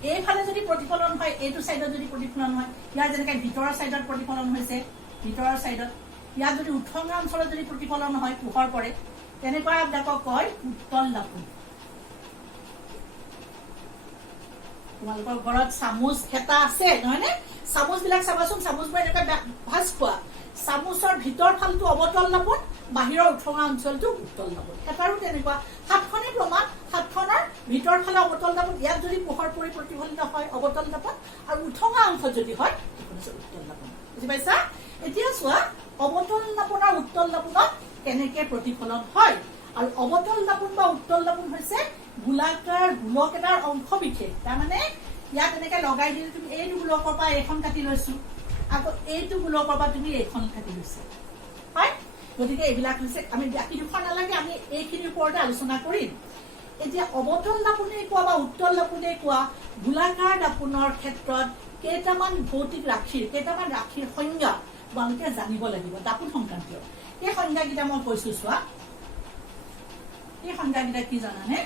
এইফালে যদি প্ৰতিফলন হয়, এইটো চাইডত যদি প্ৰতিফলন হয়, ইয়াৰ যেনেকে ভিতৰৰ চাইডত প্ৰতিফলন হৈছে, ভিতৰৰ চাইডত, ইয়াত যদি উঠঙা অঞ্চলত যদি প্ৰতিফলন হয়, পোহৰ পৰে, তেনেকুৱা বিলাকক কয় উত্তল দাপোন। তোমালোকৰ ঘৰত চামুচ হেতা আছে নহয়নে? চামুচ বিলাক চাবাচোন, চামুচবোৰ এনেকুৱা ভাজ খোৱা, চামুচৰ ভিতৰ ফালটো অৱতল দাপোন, বাহিৰৰ উঠঙা অঞ্চলটো উত্তল দাপোন। হেতাৰো তেনেকুৱা, হাতখনে প্ৰমাণ, হাতখনৰ ভিতৰ ফালে অৱতল দাপোন, ইয়াত যদি পোহৰ পৰি প্ৰতিফলিত হয় অৱতল দাপোন, আৰু উঠঙা অংশত যদি হয় সেইখন হৈছে উত্তল দাপোন। বুজি পাইছা? এতিয়া চোৱা অৱতল দাপোন আৰু উত্তল দাপোনত কেনেকে প্ৰতিফলন হয়। আৰু অৱতল দাপোন বা উত্তল দাপোন হৈছে গোলাকাৰ গোলক এটাৰ অংশ বিশেষ। তাৰমানে ইয়াত এনেকে লগাই দিলে তুমি এইটো গোলকৰ পৰা এইখন কাটি লৈছো, আকৌ এইটো গোলকৰ পৰা তুমি এইখন কাটি লৈছা, হয়? গতিকে এইবিলাক হৈছে, আমি বাকী দুখন নালাগে, আমি এইখিনিৰ ওপৰতে আলোচনা কৰিম। এতিয়া অৱতল দাপোনে কোৱা বা উত্তল দাপোনে কোৱা গোলাকাৰ দাপোনৰ ক্ষেত্ৰত কেইটামান ভৌতিক ৰাশিৰ, কেইটামান ৰাশিৰ সংজ্ঞা তোমালোকে জানিব লাগিব দাপোন সংক্ৰান্তীয়। এই সংজ্ঞাকেইটা মই কৈছো, চোৱা এই সংজ্ঞাকেইটা কি জানানে?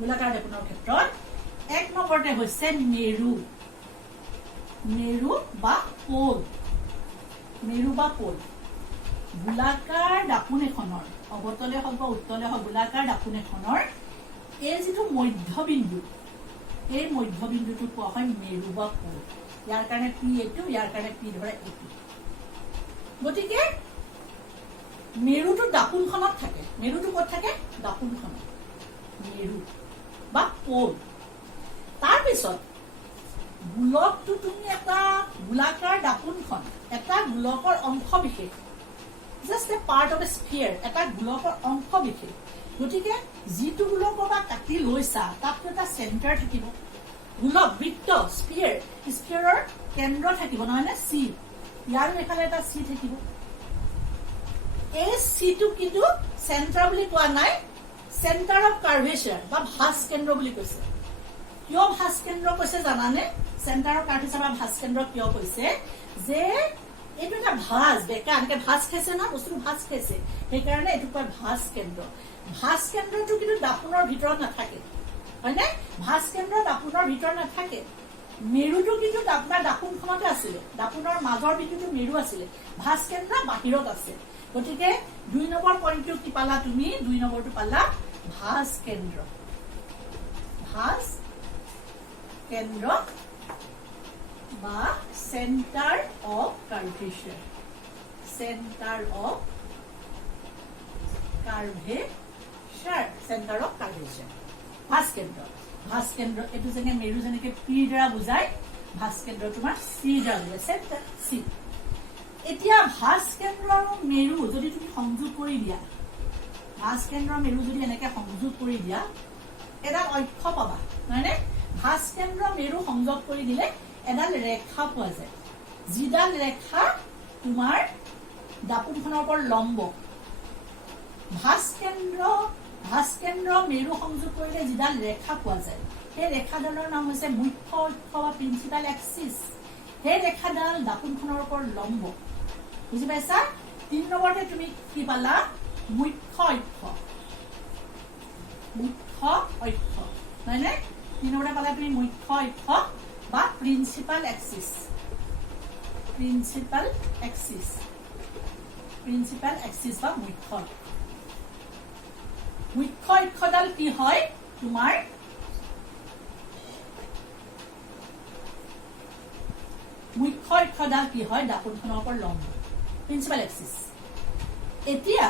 গোলাকাৰ দাপোনৰ ক্ষেত্ৰত এক নম্বৰতে হৈছে মেৰু, মেৰু বা পোল, মেৰু বা পোল। গোলাকাৰ দাপোন এখনৰ, অৱতলে হওক বা উত্তলে হওক, গোলাকাৰ দাপোন এখনৰ এই যিটো মধ্যবিন্দু, এই মধ্যবিন্দুটোক কোৱা হয় মেৰু বা পোল। ইয়াৰ কাৰণে পি এইটো, ইয়াৰ কাৰণে পি ধৰা এইটো। গতিকে মেৰুটো দাপোনখনত থাকে, মেৰুটো ক'ত থাকে? দাপোনখনত, মেৰু বা পোল। তাৰপিছত গোলকটো তুমি এটা গোলাকাৰ দাপোনখন এটা গোলকৰ অংশ বিশেষ, just A part of A sphere, এটা গোলকৰ অংশ বিশেষ। গতিকে যিটো গোলকৰ পৰা কাটি লৈছা তাততো এটা চেণ্টাৰ থাকিব, গোলক বৃত্ত স্ফিয়াৰ, স্ফিয়াৰৰ কেন্দ্ৰ থাকিব নহয়নে? চি, ইয়াৰো এফালে এটা চি থাকিব। এই চিটো কিন্তু চেণ্টাৰ বুলি কোৱা নাই, চেণ্টাৰ অফ কাৰ্ভেচাৰ বা ভাঁজ কেন্দ্ৰ বুলি কৈছে। কিয় ভাঁজ কেন্দ্ৰ কৈছে জানানে? চেণ্টাৰ অফ কাৰ্ভেচাৰ বা ভাঁজ কেন্দ্ৰ কিয় কৈছে? যে এইটো এটা ভাঁজ, বেকা এনেকে ভাঁজ খাইছে না, বস্তুটো ভাঁজ খাইছে, সেইকাৰণে এইটো কয় ভাঁজ কেন্দ্ৰ। ভাঁজ কেন্দ্ৰটো কিন্তু দাপোনৰ ভিতৰত নাথাকে, হয়নে? ভাঁজ কেন্দ্ৰ দাপোনৰ ভিতৰত নাথাকে। মেৰুটো কিন্তু আপোনাৰ দাপোনখনতে আছিলে, দাপোনৰ মাজৰ বিন্দুটো মেৰু আছিলে, ভাঁজ কেন্দ্ৰ বাহিৰত আছে। গতিকে ২ নম্বৰ পইণ্টটো কি পালা তুমি? ২ নম্বৰটো পালা ভাঁজ কেন্দ্ৰ, ভাঁজ কেন্দ্ৰ বা centre of curvature, centre of curvature, centre of curvature. ভাস্কেন্দ্ৰ এইটো যেনে মেৰু যেনেকে পিৰ দ্বাৰা বুজাই, ভাস্কেন্দ্ৰ তোমাৰ চিৰ দ্বাৰা বুজাই, চেণ্টাৰ চি। এতিয়া ভাস্কেন্দ্ৰ আৰু মেৰু যদি তুমি সংযোগ কৰি দিয়া, ভাস্কেন্দ্ৰ মেৰু যদি এনেকে সংযোগ কৰি দিয়া, এডাল অক্ষ পাবা, নহয়নে? ভাস্কেন্দ্ৰ মেৰু সংযোগ কৰি দিলে এডাল ৰেখা পোৱা যায়, যিডাল ৰেখা তোমাৰ দাপোনখনৰ ওপৰত লম্ব। ভাস্কেন্দ্ৰ মেৰু সংযোগ কৰিলে যিডাল ৰেখা পোৱা যায়, সেই ৰেখাডালৰ নাম হৈছে মুখ্য অক্ষ বা প্ৰিন্সিপাল এক্সিছ। সেই ৰেখাডাল দাপোনখনৰ ওপৰত লম্ব, বুজি পাইছা? 3 নম্বৰতে তুমি কি পালা? মুখ্য অক্ষ, নহয়নে? 3 নম্বৰতে পালা তুমি মুখ্য অক্ষ বা প্ৰিন্সিপাল এক্সিছ, প্ৰিন্সিপাল এক্সিছ বা মুখ্য অক্ষ। মুখ্য অক্ষডাল কি হয় তোমাৰ দাপোনখনৰ ওপৰত লম্ব, প্ৰিন্সিপাল এক্সিছ। এতিয়া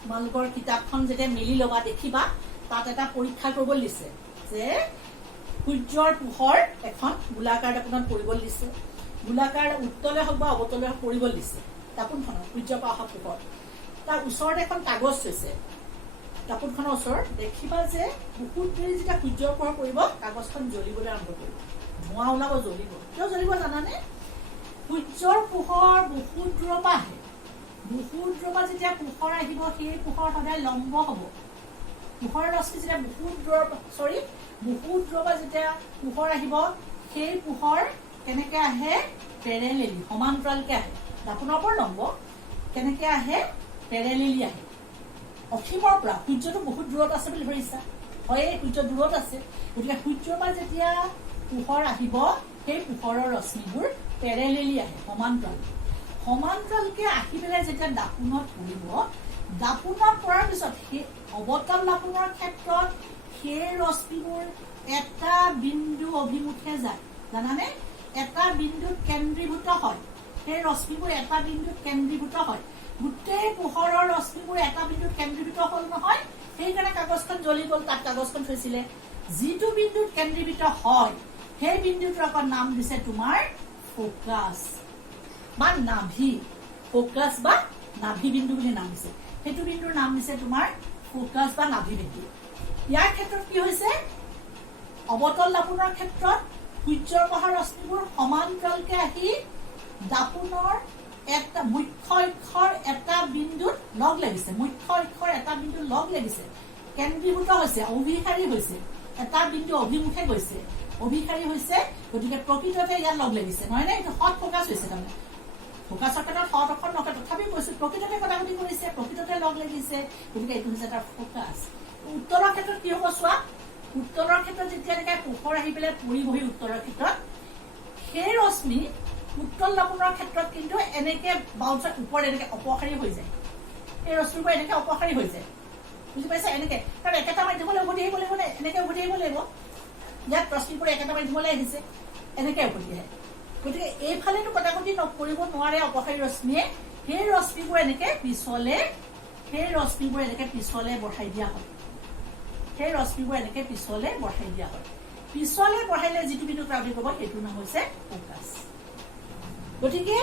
তোমালোকৰ কিতাপখন যেতিয়া মেলি ল'বা দেখিবা তাত এটা পৰীক্ষা কৰিব দিছে যে সূৰ্যৰ পোহৰ এখন গোলাকাৰ দাপোনত পৰিবলৈ দিছে, গোলাকাৰ উত্তলে হওক বা অৱতলে হওক পৰিবলৈ দিছে দাপোনখনত, সূৰ্যৰ পৰা অহা পোহৰ। তাৰ ওচৰত এখন কাগজ থৈছে, দাপোনখনৰ ওচৰত দেখিবা যে বহুত দেৰি যেতিয়া সূৰ্যৰ পোহৰ পৰিব কাগজখন জ্বলিবলৈ আৰম্ভ কৰিব, ধোঁৱা ওলাব, জ্বলিব। কিয় জ্বলিব জানানে? সূৰ্যৰ পোহৰ বহুত দূৰৰ পৰা আহে, বহুত দূৰৰ পৰা যেতিয়া পোহৰ আহিব সেই পোহৰ সদায় লম্ব হ'ব। পোহৰৰ ৰশ্মি যেতিয়া বহুত দূৰৰ পৰা যেতিয়া পোহৰ আহিব সেই পোহৰ কেনেকে আহে? পেৰেলেলি, সমান্তৰালকে আহে। দাপোনৰ ওপৰত লম্ব, কেনেকে আহে? পেৰেলেলি আহে। অসীমৰ পৰা, সূৰ্যটো বহুত দূৰত আছে বুলি ধৰিছা, হয় সূৰ্য দূৰত আছে, গতিকে সূৰ্যৰ পৰা যেতিয়া পোহৰ আহিব সেই পোহৰৰ ৰশ্মিবোৰ পেৰেলেলি আহে, সমান্তৰালকে আহি পেলাই যেতিয়া দাপোনত পৰিব, দাপোনত পৰাৰ পিছত সেই অৱতল দাপোনৰ ক্ষেত্ৰত সেই ৰশ্মিবোৰ এটা বিন্দু অভিমুখে যায়, জানানে? এটা বিন্দুত কেন্দ্ৰীভূত হয়, সেই ৰশ্মিবোৰ এটা বিন্দুত কেন্দ্ৰীভূত হয়। গোটেই পোহৰৰ ৰশ্মিবোৰ এটা বিন্দুত কেন্দ্ৰীভূত হল নহয়, সেইকাৰণে কাগজখন জ্বলি গল। তাত কাগজখন থৈছিলে, যিটো বিন্দুত কেন্দ্ৰীভূত হয় সেই বিন্দুটোৰ আকৌ নাম দিছে তোমাৰ ফোকাছ বা নাভি, ফোকাছ বা নাভি বিন্দু বুলি নাম দিছে। সেইটো বিন্দুৰ নাম দিছে তোমাৰ ফোকাছ বা নাভি বিন্দু। ইয়াৰ ক্ষেত্ৰত কি হৈছে? অৱতল দাপোনৰ ক্ষেত্ৰত সূৰ্যৰ পৰা ৰশ্মিবোৰ সমান্তৰালকে আহি দাপোনৰ এটা মুখ্য অক্ষৰ এটা বিন্দুত লগ লাগিছে, কেন্দ্ৰীভূত হৈছে, অভিসাৰী হৈছে, এটা বিন্দু অভিমুখে গৈছে, অভিসাৰী হৈছে, গতিকে প্ৰকৃততে ইয়াত লগ লাগিছে, নহয় নে? এইটো হট ফোকাছ হৈছে। তাৰমানে ফোকাছৰ ক্ষেত্ৰত হট অক্ষৰ নকয়, তথাপিও কৈছো প্ৰকৃততে কটাকটি কৰিছে, প্ৰকৃততে লগ লাগিছে, গতিকে এইটো হৈছে এটা ফোকাছ। উত্তৰৰ ক্ষেত্ৰত কি হ'ব চোৱা, উত্তৰৰ ক্ষেত্ৰত যেতিয়া এনেকে পোহৰ আহি পেলাই পৰিবহি উত্তৰৰ ক্ষেত্ৰত, সেই ৰশ্মি উত্তল দাপোনৰ ক্ষেত্ৰত কিন্তু এনেকে বাউন্সৰ ওপৰত এনেকে অপসাৰী হৈ যায়, এই ৰশ্মিবোৰ এনেকে অপসাৰী হৈ যায়, বুজি পাইছা? এনেকে, কাৰণ একেটা মাধ্যমলৈ উভতি আহিব লাগিব নে? এনেকে উভতি আহিব লাগিব। ইয়াত ৰশ্মিবোৰ একেটা মাধ্যমলৈ আহিছে, এনেকে উভতি আহে, গতিকে এইফালেতো কটাকটি কৰিব নোৱাৰে অপসাৰী ৰশ্মিয়ে, সেই ৰশ্মিবোৰ এনেকে পিছলে বঢ়াই দিয়া হয়, পিছলে বঢ়াইলে যিটো বিন্দু প্ৰাপ্তি কৰিব সেইটোৰ নাম হৈছে ফোকাছ। গতিকে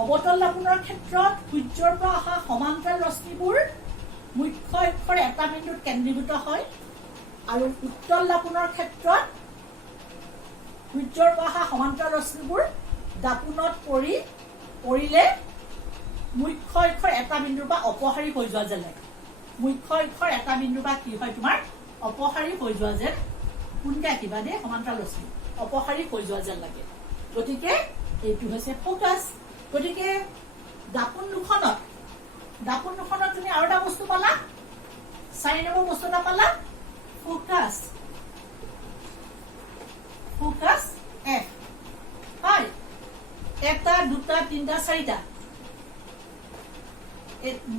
অৱতল দাপোনৰ ক্ষেত্ৰত সূৰ্যৰ পৰা অহা সমান্তৰাল ৰশ্মিবোৰ মুখ্য অক্ষৰ এটা বিন্দুত কেন্দ্ৰীভূত হয়, আৰু উত্তল দাপোনৰ ক্ষেত্ৰত সূৰ্যৰ পৰা অহা সমান্তৰাল ৰশ্মিবোৰ দাপোনত পৰিলে মুখ্য অক্ষৰ এটা বিন্দুৰ পৰা অপসাৰী হৈ যোৱা যেন লাগে, মুখ্য অক্ষৰ এটা বিন্দুৰ পৰা কি হয় তোমাৰ অপসাৰী হৈ যোৱা যেন, কোনকে আঁকিবা দেই? সমান্তৰাল ৰশ্মি অপসাৰী হৈ যোৱা যেন লাগে, গতিকে এইটো হৈছে ফোকাছ। গতিকে দাপোন দুখনত তুমি আৰু এটা বস্তু পালা, 4 নম্বৰ বস্তু এটা পালা, ফোকাছ এফ, হয়, 1, 2, 3, 4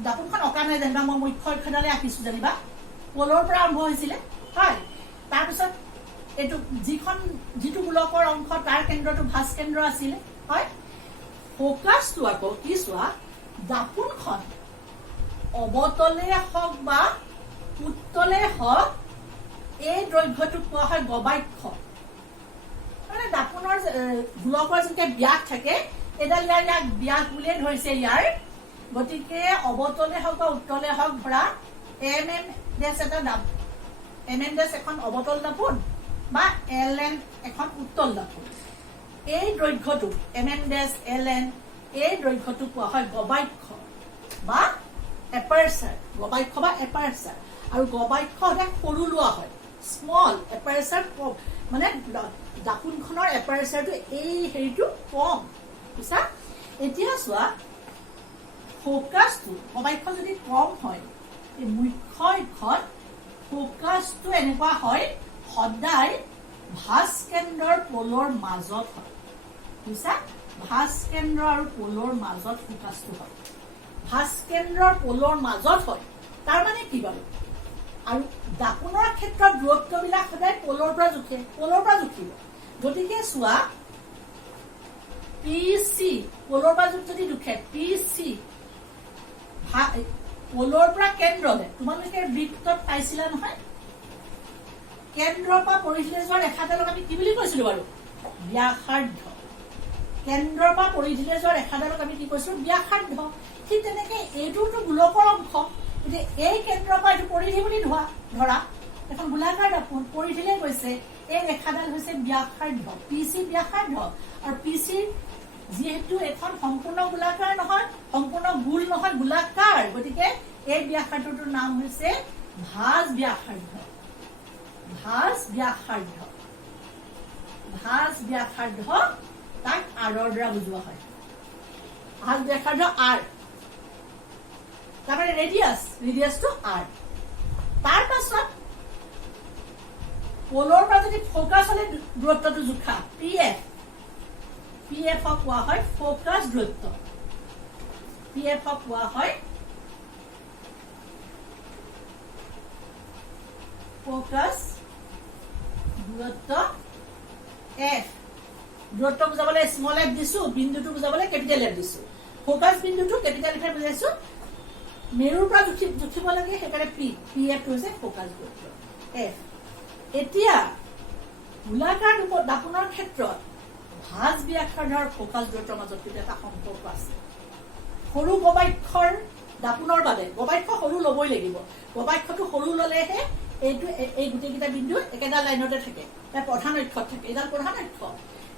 দাপোনখন অঁকা নাই যেনিবা, মই মুখ্য অক্ষৰডালে আঁকিছো যেনিবা, পলৰ পৰা আৰম্ভ হৈছিলে, হয়। তাৰপিছত এইটো যিটো গোলকৰ অংশ তাৰ কেন্দ্ৰটো ভাস্কেন্দ্ৰ আছিলে, হয়। ফোকাছটো আকৌ কি চোৱা, দাপোনখন অবতলে হওক বা উত্তলে হওক এই দৈৰ্ঘ্যটোক কোৱা হয় গবাক্ষ মানে দাপোনৰ গোলকৰ যেতিয়া ব্যাস থাকে এডাল ইয়াক ব্যাস বুলিয়ে ধৰিছে ইয়াৰ গতিকে অবতলে হওক বা উত্তলে হওক ধৰা mm ডেছ এটা mm ডেছ এখন অবতল দাপোন বা ln এখন উত্তল দাপোন এই দৈৰ্ঘ্যটো mm ডেছ ln এই দৈৰ্ঘ্যটো কোৱা হয় গবাক্ষ বা এপাৰ্চাৰ গবাক্ষ বা এপাৰ্চাৰ আৰু গবাক্ষ এটা সৰু লোৱা হয় স্মল এপাৰ্চাৰ মানে দাপোনখনৰ এপাৰ্চাৰটো এই হেৰিটো কম বুজিছা এতিয়া চোৱা ফোকাছটো গবাক্ষ যদি কম হয় এই মুখ্যখন ফোকাছটো এনেকুৱা হয় সদায় ভাঁজ কেন্দ্ৰৰ পোলৰ মাজত হয় বুজিছা ভাঁজ কেন্দ্ৰ আৰু পোলৰ মাজত ফোকাছটো হয় ভাঁজ কেন্দ্ৰৰ পোলৰ মাজত হয় তাৰ মানে কি বাৰু আৰু দাপোনৰ ক্ষেত্ৰত দূৰত্ববিলাক সদায় পোলৰ পৰা জুখিব গতিকে চোৱা PC পোলৰ পৰা যদি জুখে PC পোলৰ পৰা কেন্দ্ৰলৈ তোমালোকে বৃত্তত পাইছিলা নহয় কেন্দ্ৰৰ পৰা পৰিধিলৈ যোৱা ৰেখাডালক আমি কি বুলি কৈছিলো বাৰু ব্যাসাৰ্ধ কেন্দ্ৰৰ পৰা পৰিধিলৈ যোৱা ৰেখাডালক আমি কি কৈছিলো ব্যাসাৰ্ধ ঠিক তেনেকে এইটোতো গোলকৰ অংশ গতিকে এই কেন্দ্ৰৰ পৰা এইটো পৰিধি বুলি ধৰা এখন গোলাকাৰ দাপোন পৰিধিলৈ গৈছে এই ৰেখাডাল হৈছে ব্যাসাৰ্ধ PC ব্যাসাৰ্ধ আৰু PC যিহেতু এখন সম্পূৰ্ণ গোলাকাৰ নহয় সম্পূৰ্ণ গোল নহয় গোলাকাৰ গতিকে এই ব্যাসাৰ্ধটোৰ নাম হৈছে ভাঁজ ব্যাসাৰ্ধ ভাঁজ ব্যাসাৰ্ধ তাক আৰৰ দ্বাৰা বুজোৱা হয় ভাঁজ ব্যাসাৰ্ধ আৰ তাৰমানে ৰেডিয়াছটো আৰ তাৰ পাছত পোলৰ পৰা যদি ফোকাছলৈ দূৰত্বটো জোখা PF কোৱা হয় ফোকাছ দূৰত্ব PF কোৱা হয় ফোকাছ দূৰত্ব F দূৰত্ব বুজাবলৈ স্মল f দিছো বিন্দুটো বুজাবলৈ কেপিটেল F দিছো ফোকাছ বিন্দুটো কেপিটেল F বুজাইছো মেৰুৰ পৰা জুখিব লাগে সেইকাৰণে PF হৈছে ফোকাছ দূৰত্ব F এতিয়া গোলাকাৰ দাপোনৰ ক্ষেত্ৰত ভাঁজ ব্যাসাৰ্ধ আৰু ফোকাছ দূৰত্বৰ মাজত এটা সম্পৰ্ক আছে সৰু গবাক্ষৰ দাপোনৰ বাবে গবাক্ষ সৰু ল'বই লাগিব গবাক্ষটো সৰু ল'লেহে এইটো এই গোটেইকেইটা বিন্দু একেটা লাইনতে থাকে তাৰ প্ৰধান অক্ষত থাকে এডাল প্ৰধান অক্ষ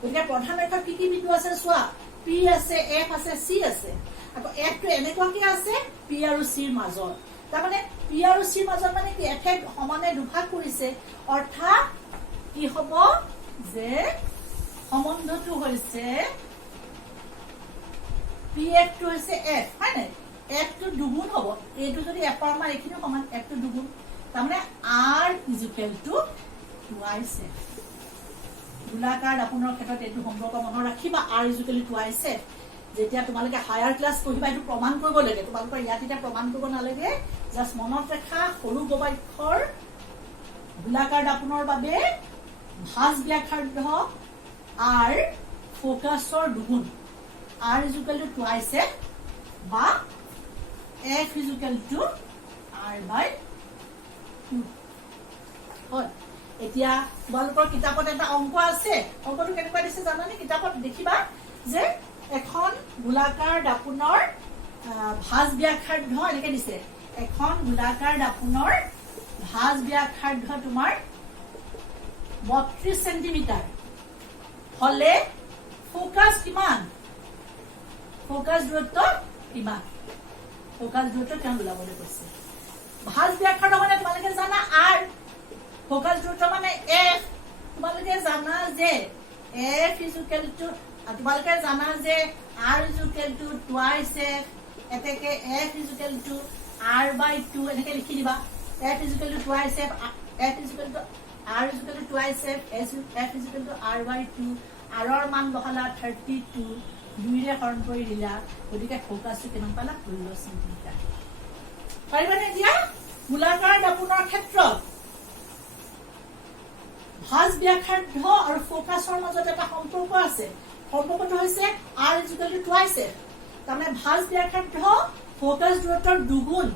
গতিকে প্ৰধান অক্ষত কি কি বিন্দু আছে চোৱা P আছে F আছে C আছে আকৌ F টো এনেকুৱাকে আছে P আৰু C ৰ মাজত তাৰমানে P আৰু C ৰ মাজত মানে কি F সমানে দুভাগ কৰিছে অৰ্থাৎ কি হ'ব যে সম্বন্ধটো হৈছে PF টো হৈছে F হয় নাই F টো দুগুণ হ'ব এইটো যদি F ৰ মান এইখিনি সমান F টো দুগুণ তাৰমানে R twice F গোলাকাৰ দাপোনৰ ক্ষেত্ৰত এইটো সম্পৰ্ক মনত ৰাখিবা R twice F যেতিয়া তোমালোকে হায়াৰ ক্লাছ পঢ়িবা এইটো প্ৰমাণ কৰিব লাগে তোমালোকৰ ইয়াত এতিয়া প্ৰমাণ কৰিব নালাগে জাষ্ট মনত ৰাখা সৰু গবাক্ষৰ গোলাকাৰ দাপোনৰ বাবে ভাঁজ ব্যাসাৰ্ধ R ফোকাছৰ দুগুণ R twice F বা F R/2 হয় এতিয়া তোমালোকৰ কিতাপত এটা অংক আছে অংকটো কেনেকুৱা দিছে জানানে কিতাপত দেখিবা যে এখন গোলাকাৰ দাপোনৰ ভাঁজ ব্যাসাৰ্ধ এনেকে দিছে এখন গোলাকাৰ দাপোনৰ ভাঁজ ব্যাসাৰ্ধ তোমাৰ 32 সেন্টিমিটাৰ হলে ফোকাছ কিমান ফোকাছ দূৰত্ব কিমান ফোকাছ দূৰত্ব কিমান ওলাবলৈ কৈছে ভাঁজ ব্যাসাৰ্ধ মানে তোমালোকে জানা R ফোকাছ দূৰত্ব মানে F তোমালোকে জানা যে F তোমালোকে জানা যে R twice F এতেকে F R/2 এনেকে লিখি দিবা F twice F R twice F F R/2 R ৰ মান বহালা 32 2ৰে হৰণ কৰি দিলা গতিকে ফোকাছটো কিমান পালা 16 সেন্টিমিটাৰ পাৰিবানে এতিয়া গোলাকাৰ দাপোনৰ ক্ষেত্ৰত ভাঁজ ব্যাসাৰ্ধ আৰু ফোকাছৰ মাজত এটা সম্পৰ্ক আছে সম্পৰ্কটো হৈছে R twice F তাৰমানে ভাঁজ ব্যাসাৰ্ধ ফোকাছ দূৰত্বৰ দুগুণ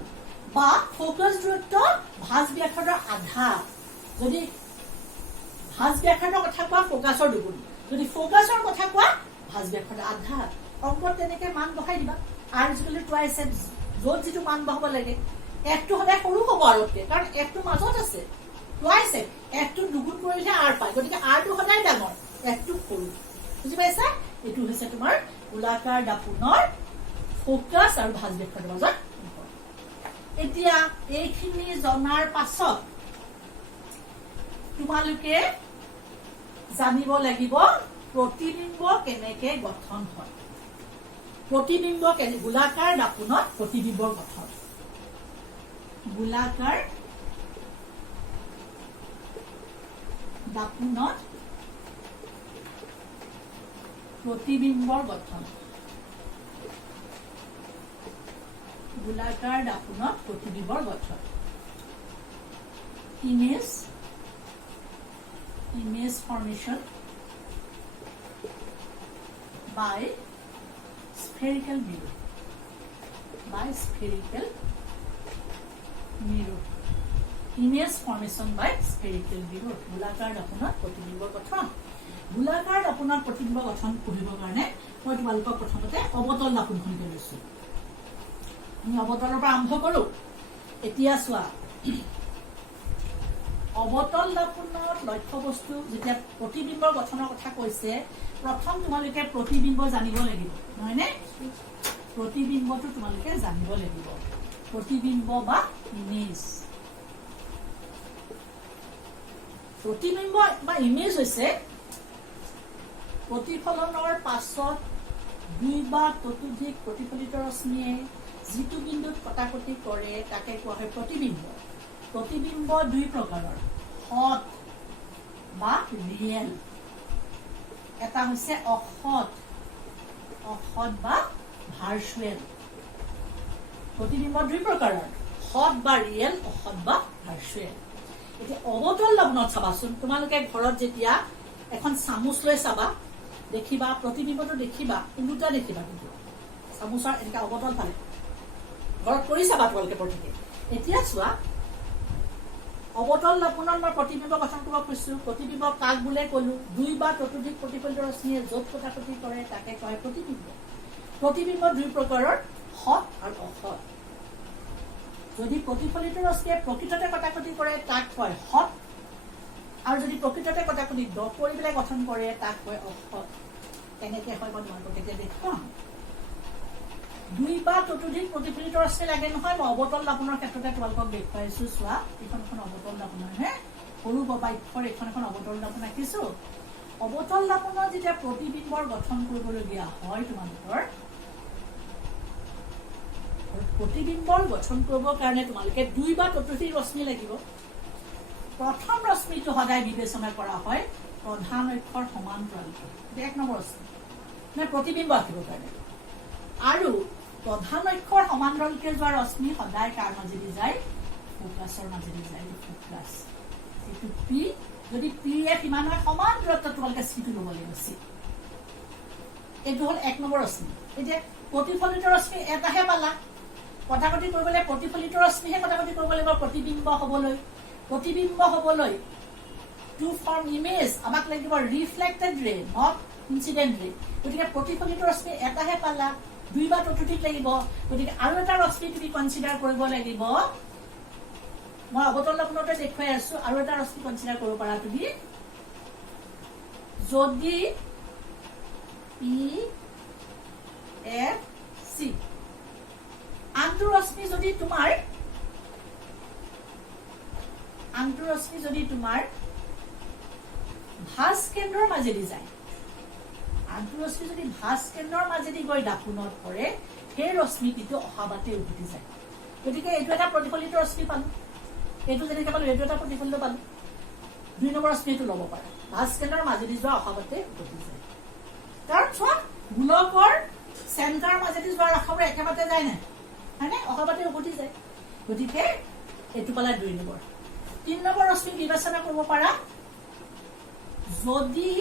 বা ফোকাছ দূৰত্ব ভাঁজ ব্যাসাৰ্ধৰ আধা। যদি ভাঁজ ব্যাসাৰ্ধৰ কথা কোৱা ফোকাছৰ দুগুণ, যদি ফোকাছৰ কথা কোৱা ভাঁজ ব্যাসাৰ্ধৰ আধা। অংকত তেনেকে মান বহাই দিবা। R = টুৱাইছ এফ, য'ত যিটো মান বহাব লাগে। এফটো সদায় সৰু হ'ব আৰতকে, কাৰণ এফটো মাজত আছে। টুৱাইছ এফ, এফটো দুগুণ কৰিলে R পায়, গতিকে Rটো সদায় ডাঙৰ, এফটো সৰু। বুজি পাইছা? এইটো হৈছে তোমাৰ গোলাকাৰ দাপোনৰ ফোকাছ আৰু ভাঁজ ব্যাসাৰ্ধৰ মাজত। এতিয়া এইখিনি জনাৰ পাছত তোমালোকে জানিব লাগিব প্ৰতিবিম্ব কেনেকে গঠন হয়। প্ৰতিবিম্ব গোলাকাৰ দাপোনত প্ৰতিবিম্বৰ গঠন। গোলাকাৰ দাপোনত প্ৰতিবিম্বৰ গঠন। গোলাকাৰ দাপোনত প্ৰতিবিম্বৰ গঠন। Image formation by spherical mirror. Image formation by spherical mirror. গোলাকাৰ দাপোনত প্ৰতিবিম্বৰ গঠন। গোলাকাৰ দাপোনত প্ৰতিবিম্ব গঠন কৰিবৰ কাৰণে মই তোমালোকক প্ৰথমতে অৱতল দাপোনখনকে লৈছো। আমি অৱতলৰ পৰা আৰম্ভ কৰো। এতিয়া চোৱা, অৱতল দাপোনত লক্ষ্য বস্তু যেতিয়া প্ৰতিবিম্বৰ গঠনৰ কথা কৈছে, প্ৰথম তোমালোকে প্ৰতিবিম্ব জানিব লাগিব, নহয়নে? প্ৰতিবিম্বটো তোমালোকে জানিব লাগিব। প্ৰতিবিম্ব বা ইমেজ। প্ৰতিবিম্ব বা ইমেজ হৈছে প্ৰতিফলনৰ পাছত দুই বা ততোধিক প্ৰতিফলিত ৰশ্মিয়ে যিটো বিন্দুত কটাকটি কৰে তাকে কোৱা হয় প্ৰতিবিম্ব। প্ৰতিবিম্ব দুই প্ৰকাৰৰ, সৎ বা ৰিয়েল। এটা হৈছে অসৎ বা ভাৰ্চুৱেল। প্ৰতিবিম্ব দুই প্ৰকাৰৰ, সৎ বা ৰিয়েল, অসৎ বা ভাৰ্চুৱেল। এতিয়া অৱতল দাপোনত চাবাচোন, তোমালোকে ঘৰত যেতিয়া এখন চামুচ লৈ চাবা, দেখিবা প্ৰতিবিম্বটো দেখিবা ওলোটা দেখিবা, কিন্তু চামুচৰ এনেকুৱা অৱতল ফালে ঘৰত কৰি চাবা তোমালোকে প্ৰত্যেকে। এতিয়া চোৱা, অৱতল দাপোনত মই প্ৰতিবিম্ব গঠন কৰিব খুজিছো। প্ৰতিবিম্ব কাক বোলে কলো? দুই বা ততোধিক প্ৰতিফলিত ৰশ্মিয়ে য'ত কটাকটি কৰে তাকে কয় প্ৰতিবিম্ব। প্ৰতিবিম্ব দুই প্ৰকাৰৰ, সৎ আৰু অসৎ। যদি প্ৰতিফলিত ৰশ্মিয়ে প্ৰকৃততে কটাকটি কৰে তাক কয় সৎ, আৰু যদি প্ৰকৃততে কটাকটি কৰি পেলাই গঠন কৰে তাক কয় অসৎ। কেনেকে হয় মই তোমালোকক এতিয়া দেখুৱাম। দুই বা ততোধিক প্ৰতিফলিত ৰশ্মি লাগে নহয়, মই অৱতল দাপোনৰ ক্ষেত্ৰতে তোমালোকক দেখুৱাইছো। চোৱা, এইখন অৱতল দাপোনৰহে সৰু বাক্যৰ এখন অৱতল দাপোন আঁকিছো। অৱতল দাপোনৰ যেতিয়া প্ৰতিবিম্বৰ গঠন কৰিবলগীয়া হয়, তোমালোকৰ প্ৰতিবিম্বৰ গঠন কৰিবৰ কাৰণে তোমালোকে দুই বা ততোধিক ৰশ্মি লাগিব। প্ৰথম ৰশ্মিটো সদায় বিবেচনা কৰা হয় প্ৰধান অক্ষৰ সমান্তৰালকে, এক নম্বৰ ৰশ্মি মানে প্ৰতিবিম্ব আঁকিবৰ কাৰণে। আৰু প্ৰধান অক্ষৰ সমান্তৰালকে যোৱা ৰশ্মি সদায় কাৰ মাজেদি যায়? ফোকাছৰ মাজেদি যায়। ফোকাছ এইটো পি, যদি পি এফ ইমান হয় সমান দূৰত্ব তোমালোকে চিটো ল'ব লাগিব। চি, এইটো হ'ল এক নম্বৰ ৰশ্মি। এতিয়া প্ৰতিফলিত ৰশ্মি এটাহে পালা, কটাকটি কৰিবলৈ প্ৰতিফলিত ৰশ্মিহে কটাকটি কৰিব লাগিব প্ৰতিবিম্ব হবলৈ। প্ৰতিবিম্ব হবলৈ টু ফৰ্ম ইমেজ আমাক লাগিব ৰিফ্লেক্টেড ৰে, নট ইনচিডেন্ট ৰে। গতিকে প্ৰতিফলিত ৰশ্মি এটাহে পালা, দুই বা ততোধিক লাগিব। গতিকে আৰু এটা ৰশ্মি তুমি কনচিডাৰ কৰিব লাগিব। মই অৱতল দাপোনতে দেখুৱাই আছো, আৰু এটা ৰশ্মি কনচিডাৰ কৰিব পাৰা তুমি। যদি পি এফ চি, আনটো ৰশ্মি যদি তোমাৰ ভাঁজ কেন্দ্ৰৰ মাজেদি যায়, আনটো ৰশ্মি যদি ভাঁজ কেন্দ্ৰৰ মাজেদি গৈ দাপোনত পৰে, সেই ৰশ্মিটো অহা বাটে উভতি যায়। গতিকে এইটো এটা প্ৰতিফলিত ৰশ্মি পালো, এইটো যেনেকে পালো এইটো এটা প্ৰতিফলিত পালো। দুই নম্বৰ ৰশ্মিটো ল'ব পাৰা, ভাঁজ কেন্দ্ৰৰ মাজেদি যোৱা অহা বাটে উভতি যায়। কাৰণ চোৱা, গোলকৰ চেণ্টাৰ মাজেদি যোৱা ৰেখাবোৰ একেবাৰে যায় নাই, হয়নে? অহা বাটে উভতি যায়। গতিকে এইটো পালা দুই নম্বৰ। তিন নম্বৰ ৰশ্মি বিবেচনা কৰিব পাৰা, যদি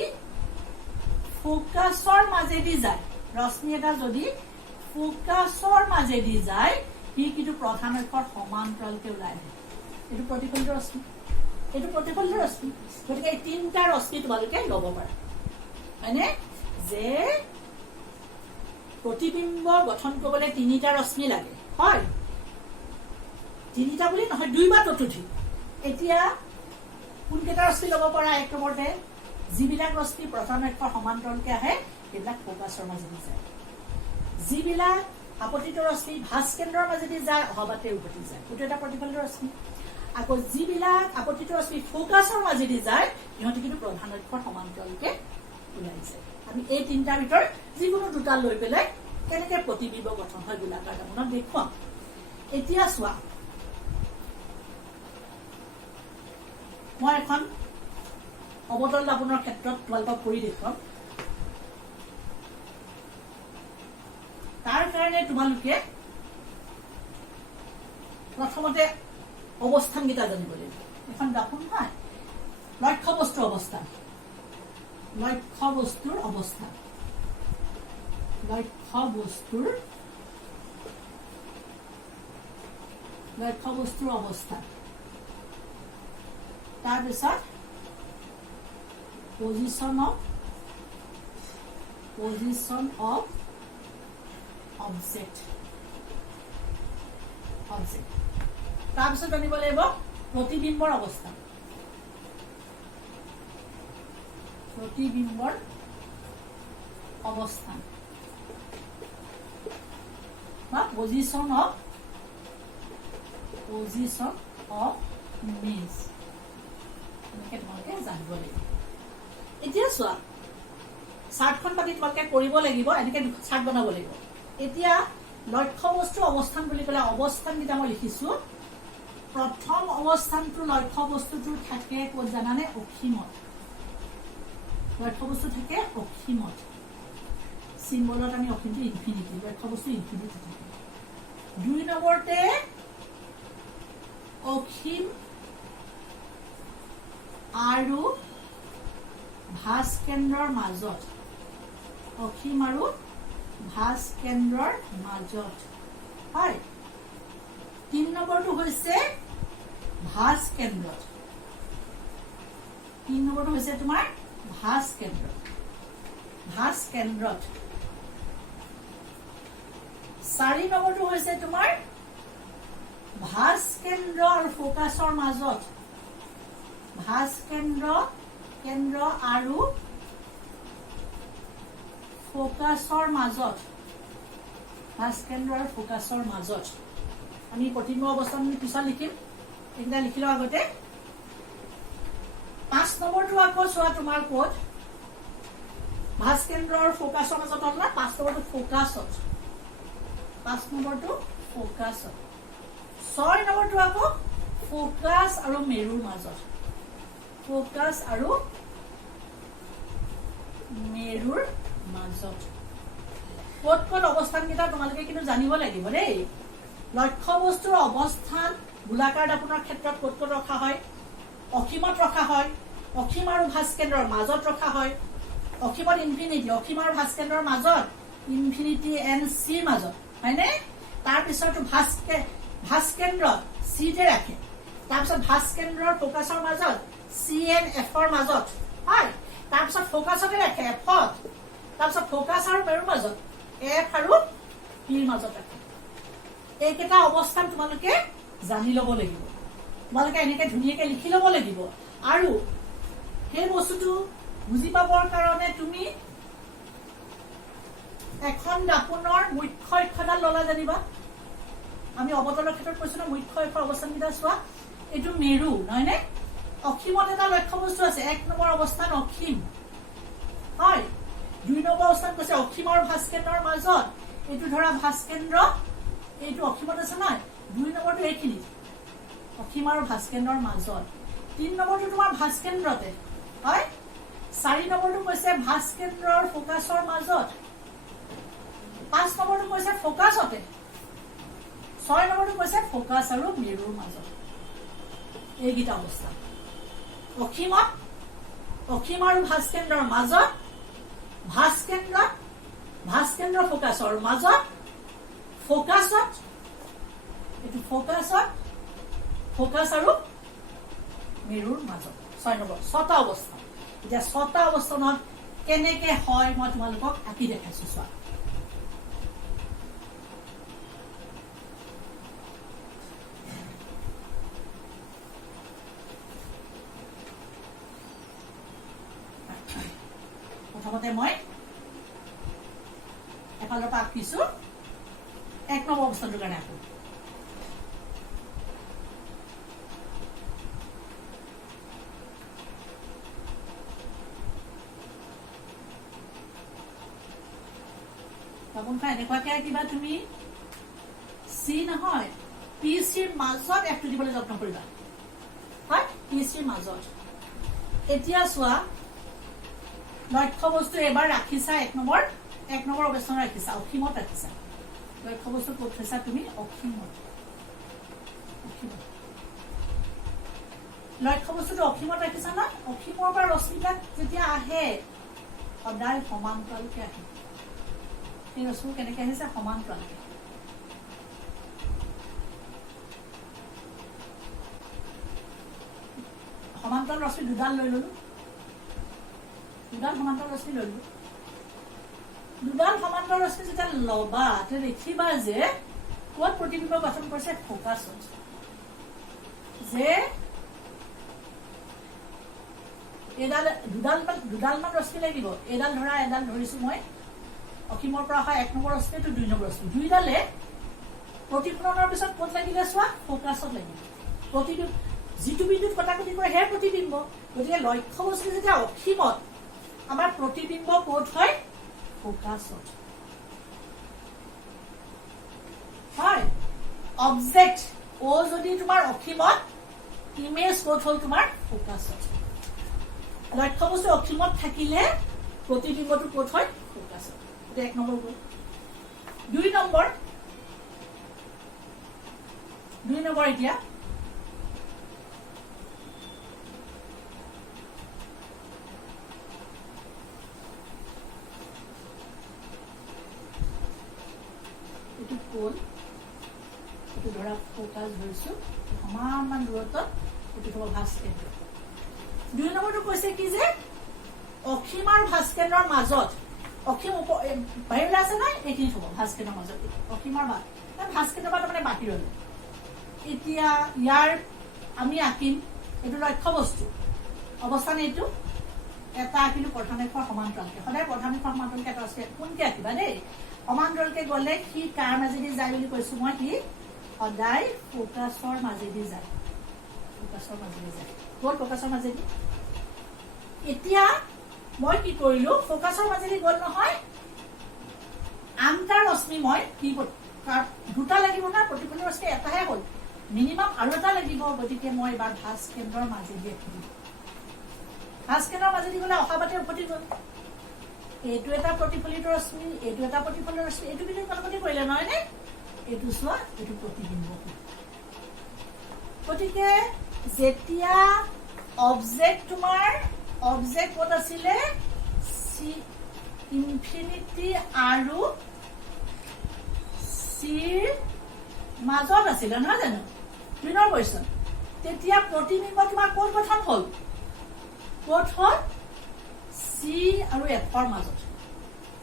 ফোকাছৰ মাজেদি যায়, ৰশ্মি এটা যদি ফোকাছৰ মাজেদি যায় সি কিন্তু প্ৰধান অক্ষৰ সমান্তৰালকে ওলাই আহে এইটো প্ৰতিফলিত ৰশ্মি গতিকে এই তিনিটা ৰশ্মি তোমালোকে ল'ব পাৰা হয়নে যে প্ৰতিবিম্ব গঠন কৰিবলৈ তিনিটা ৰশ্মি লাগে হয় তিনিটা বুলি নহয় দুই বা ততোধিক এতিয়া কোনকেইটা ৰশ্মি ল'ব পৰা এক নম্বৰতে যিবিলাক ৰশ্মি প্ৰধান অক্ষৰ সমান্তৰালকে আহে সেইবিলাক ফোকাছৰ মাজেদি যায় যিবিলাক আপতিত ৰশ্মি ভাঁজ কেন্দ্ৰৰ মাজেদি যায় অহাবাতে উভতি যায় এইটো এটা প্ৰতিফলিত ৰশ্মি আকৌ যিবিলাক আপতিত ৰশ্মি ফোকাছৰ মাজেদি যায় সিহঁতে কিন্তু প্ৰধান অক্ষৰ সমান্তৰালকে ওলাই যায় আমি এই তিনিটাৰ ভিতৰত যিকোনো দুটা লৈ পেলাই কেনেকে প্ৰতিবিম্ব গঠন হয় গোলাকাৰ দাপোনত দেখুৱাম এতিয়া চোৱা মই এখন অৱতল দাপোনৰ ক্ষেত্ৰত তোমালোকক কৰি দেখুৱাম তাৰ কাৰণে তোমালোকে প্ৰথমতে অৱস্থানকেইটা জানিব লাগিব এখন দাপোন হয় লক্ষ্য বস্তুৰ অৱস্থান তাৰপিছত পজিশন অফ অবজেক্ট তাৰপিছত জানিব লাগিব প্ৰতিবিম্বৰ অৱস্থান বা পজিশন অফ ইমেজ এনেকে তোমালোকে জানিব লাগিব এতিয়া চোৱা চাৰ্টখন পাতি তোমালোকে কৰিব লাগিব এনেকে চাৰ্ট বনাব লাগিব এতিয়া লক্ষ্য বস্তুৰ অৱস্থান বুলি ক'লে অৱস্থানকেইটা মই লিখিছো প্ৰথম অৱস্থানটো লক্ষ্য বস্তুটোৰ থাকে ক'ত জানানে অসীমত লক্ষ্য বস্তু থাকে অসীমত চিম্বলত আমি অসীমটো ইনফিনিটি লক্ষ্য বস্তু ইনফিনিটি থাকে দুই নম্বৰতে অসীম আৰু ভাঁজ কেন্দ্ৰৰ মাজত হয় 3 নম্বৰটো হৈছে ভাঁজ কেন্দ্ৰত 4 নম্বৰটো হৈছে তোমাৰ ভাঁজ কেন্দ্ৰ আৰু ফোকাছৰ মাজত ভাঁজ কেন্দ্ৰ আৰু ফোকাছৰ মাজত আমি প্ৰতিবিম্ব অৱস্থান পিছত লিখিম এইকেইটা লিখি লওঁ আগতে 5 নম্বৰটো আকৌ চোৱা তোমাৰ ক'ত ভাঁজ কেন্দ্ৰ আৰু ফোকাছৰ মাজত হ'ল না 5 নম্বৰটো ফোকাছত 6 নম্বৰটো আকৌ ফোকাছ আৰু মেৰুৰ মাজত ক'ত ক'ত অৱস্থানকেইটা তোমালোকে কিন্তু জানিব লাগিব দেই লক্ষ্য বস্তুৰ অৱস্থান গোলাকাৰ দাপোনৰ ক্ষেত্ৰত ক'ত ক'ত ৰখা হয় অসীমত ৰখা হয় অসীম আৰু ভাঁজ কেন্দ্ৰৰ মাজত ৰখা হয় অসীমত ইনফিনিটি অসীম আৰু ভাঁজ কেন্দ্ৰৰ মাজত ইনফিনিটি এন চিৰ মাজত হয়নে তাৰপিছত ভাঁজ কেন্দ্ৰত চিতে ৰাখে তাৰপিছত ভাঁজ কেন্দ্ৰৰ ফোকাছৰ মাজত চি এন এফৰ মাজত হয় তাৰপিছত ফোকাছতে ৰাখে এফত তাৰপিছত ফোকাছ আৰু মেৰুৰ মাজত এফ আৰু পিৰ মাজত ৰাখে এইকেইটা অৱস্থান তোমালোকে জানি ল'ব লাগিব তোমালোকে এনেকে ধুনীয়াকে লিখি ল'ব লাগিব আৰু সেই বস্তুটো বুজি পাবৰ কাৰণে তুমি এখন দাপোনৰ মুখ্য অক্ষডাল ল'লা জানিবা আমি অৱতলৰ ক্ষেত্ৰত কৈছো না মুখ্য অক্ষৰ অৱস্থানকেইটা চোৱা এইটো মেৰু নহয়নে অসীমত এটা লক্ষ্য বস্তু আছে 1 নম্বৰ অৱস্থান অসীম হয় 2 নম্বৰ অৱস্থান কৈছে অসীম আৰু ভাঁজ কেন্দ্ৰৰ মাজত এইটো ধৰা ভাঁজ কেন্দ্ৰ এইটো অসীমত আছে নাই 2 নম্বৰটো এইখিনি অসীম আৰু ভাঁজ কেন্দ্ৰৰ মাজত 3 নম্বৰটো তোমাৰ ভাঁজ কেন্দ্ৰতে হয় 4 নম্বৰটো কৈছে ভাঁজ কেন্দ্ৰৰ ফোকাছৰ মাজত 5 নম্বৰটো কৈছে ফোকাছতে 6 নম্বৰটো কৈছে ফোকাছ আৰু মেৰুৰ মাজত এইকেইটা অৱস্থা অসীমত অসীম আৰু ভাঁজ কেন্দ্ৰৰ মাজত ভাঁজ কেন্দ্ৰ ফোকাছৰ মাজত ফ'কাছত, এইটো ফ'কাছত, ফ'কাছ আৰু মেৰুৰ মাজত 6 নম্বৰ 6টা অৱস্থা। এতিয়া 6টা অৱস্থানত কেনেকে হয় মই তোমালোকক আঁকি দেখাইছো। চোৱা, প্ৰথমতে মই এফালৰ পৰা আঁকিছো 1 নম্বৰ অৱস্থাটোৰ কাৰণে আঁকো। এনেকুৱাকে আঁকিবা তুমি, চি নহয় পি চিৰ মাজত এফটো দিবলৈ যত্ন কৰিবা, হয়, পি চিৰ মাজত। এতিয়া চোৱা, লক্ষ্য বস্তু এবাৰ ৰাখিছা 1 নম্বৰ অৱস্থানত ৰাখিছা, অসীমত ৰাখিছা। লক্ষ্য বস্তু ক'ত থৈছা তুমি? অসীমত। লক্ষ্য বস্তুটো অসীমত ৰাখিছা না? অসীমৰ পৰা ৰশ্মিবিলাক যেতিয়া আহে সদায় সমান্তৰালকে আহে। এই ৰশ্মি কেনেকে আহিছে? সমান্তৰালকে। সমান্তৰাল ৰশ্মি দুডাল লৈ ললো, দুডাল সমান্তৰাল ৰশ্মি লৈ ললো। দুডাল সমান্তৰাল ৰশ্মি যেতিয়া লবা তেতিয়া দেখিবা যে ক'ত প্ৰতিবিম্ব গঠন কৰিছে? ফ'কাছত। যে এডাল দুডালমান ৰশ্মি লাগিব। এডাল ধৰা, এডাল ধৰিছো মই, অসীমৰ পৰা অহা 1 নম্বৰ ৰশ্মি, এইটো 2 নম্বৰ ৰশ্মি। দুইডালে প্ৰতিফলনৰ পিছত ক'ত লাগিলে? চোৱা, ফ'কাছত লাগিলে। প্ৰতিবিম্ব যিটো বিন্দুত কটাকটি কৰে সেয়া প্ৰতিবিম্ব। গতিকে লক্ষ্য বস্তু যেতিয়া অসীমত, আমাৰ প্ৰতিবিম্ব ক'ত হয়? ফ'কাছত। হয়, অবজেক্ট ও যদি তোমাৰ অসীমত, ইমেজ ক'ত হ'ল তোমাৰ? ফ'কাছত। লক্ষ্য বস্তু অসীমত থাকিলে প্ৰতিবিম্বটো ক'ত হয়? ফ'কাছত। 1 নম্বৰ গ'ল। 2 নম্বৰ এতিয়া এইটো কোণ, এইটো ধৰা ফ'কাছ ধৰিছো, সমান দূৰত্বত এইটো হ'ব ভাস্কেন্দ্ৰ। 2 নম্বৰটো কৈছে কি যে অসীম আৰু ভাস্কেন্দ্ৰৰ মাজত, অসীম বাহিৰলৈ আছে নাই, এইখিনি থব ভাস্কেন্দ্ৰৰ মাজত। অসীম আৰু ভাস্কেন্দ্ৰৰ পৰা তাৰমানে বাহিৰলৈ। এতিয়া ইয়াৰ আমি আঁকিম, এইটো লক্ষ্য বস্তু অৱস্থান, এইটো এটা আঁকিলো প্ৰধান ৰেখাৰ সমান্তৰালকে। সদায় প্ৰধান ৰেখাৰ সমান্তৰালকে এটা আছে, কোনকে আঁকিবা দেই? সমান্তৰালকে গ'লে সি কাৰ মাজেদি যায় বুলি কৈছো মই? সি সদায় ফ'কাছৰ মাজেদি যায়। ফ'কাছৰ মাজেদি যায়। গ'ল ফ'কাছৰ মাজেদি। এতিয়া মই কি কৰিলো? ফ'কাছৰ মাজেদি গ'ল নহয়, আনটা ৰশ্মি মই কি দুটা লাগিব না, প্ৰতিফলন ৰশ্মি এটাহে হ'ল, মিনিমাম আৰু এটা লাগিব। গতিকে মই এবাৰ ভাস্কেন্দ্ৰৰ মাজেদি আঁকিম। ভাস্কেন্দ্ৰৰ মাজেদি গ'লে অহাবাতে উভতি গ'ল। এইটো এটা প্ৰতিফলিত ৰশ্মি, এইটো এটা প্ৰতিফলিত ৰশ্মি, এইটো কিন্তু কটাকটি কৰিলে নহয় নে? এইটো চোৱা, এইটো প্ৰতিবিম্ব। গতিকে যেতিয়া অবজেক্ট তোমাৰ অবজেক্ট ক'ত আছিলে? চি ইনফিনিটি আৰু চিৰ মাজত আছিলে নহয় জানো? 2 নম্বৰ কুৱেশ্যন। তেতিয়া প্ৰতিবিম্ব তোমাৰ ক'ত গঠন হ'ল? ক'ত হ'ল? চি আৰু এফৰ মাজত।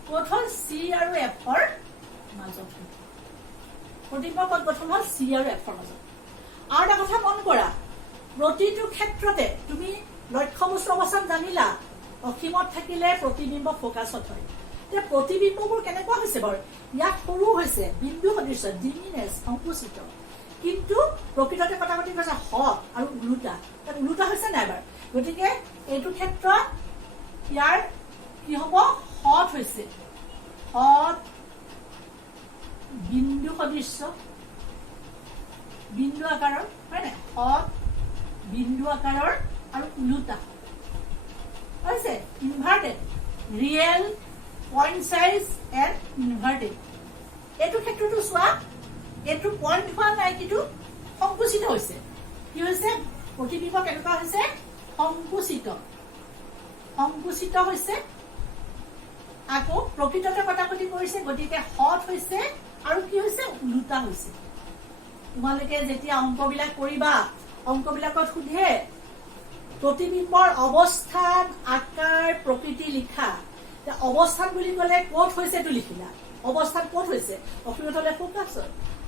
ক'ত হ'ল? চি আৰু এফৰ মাজত। প্ৰতিবিম্ব ক'ত গঠন হ'ল? চি আৰু এফৰ মাজত। আৰু এটা কথা মন কৰা, প্ৰতিটো ক্ষেত্ৰতে তুমি লক্ষ্য বস্তু অৱস্থান জানিলা, অসীমত থাকিলে প্ৰতিবিম্ব ফ'কাছত হয়। এতিয়া প্ৰতিবিম্ববোৰ কেনেকুৱা হৈছে বাৰু? ইয়াত সৰু হৈছে, বিন্দু সদৃশ, ডিমিনেছ, সংকুচিত। কিন্তু প্ৰকৃততে কটাকটি কৰিছে হট আৰু ওলোটা। তাত ওলোটা হৈছে নাই বাৰু? গতিকে এইটো ক্ষেত্ৰত ইয়াৰ কি হ'ব? হট হৈছে, হট বিন্দু সদৃশ, বিন্দু আকাৰৰ, হয় নাই? হট বিন্দু আকাৰৰ আৰু ওলোটা হৈছে inverted, real, point size and inverted. এইটো ক্ষেত্ৰতো চোৱা, এইটো পইণ্ট হোৱা নাই, কিন্তু সংকুচিত হৈছে। কি হৈছে? প্ৰতিবিম্ব কেনেকুৱা হৈছে? সংকুচিত, সংকুচিত হৈছে। আকৌ প্ৰকৃততে কটাকটি কৰিছে, গতিকে হট হৈছে আৰু কি হৈছে ওলোটা হৈছে তোমালোকে যেতিয়া অংকবিলাক কৰিবা অংকবিলাকত সোধে প্ৰতিবিম্বৰ অৱস্থান আকাৰ প্ৰকৃতি লিখা অৱস্থান বুলি ক'লে ক'ত হৈছে এইটো লিখিলা অৱস্থান ক'ত হৈছে অসমীয়াত হ'লে ফোকাছৰ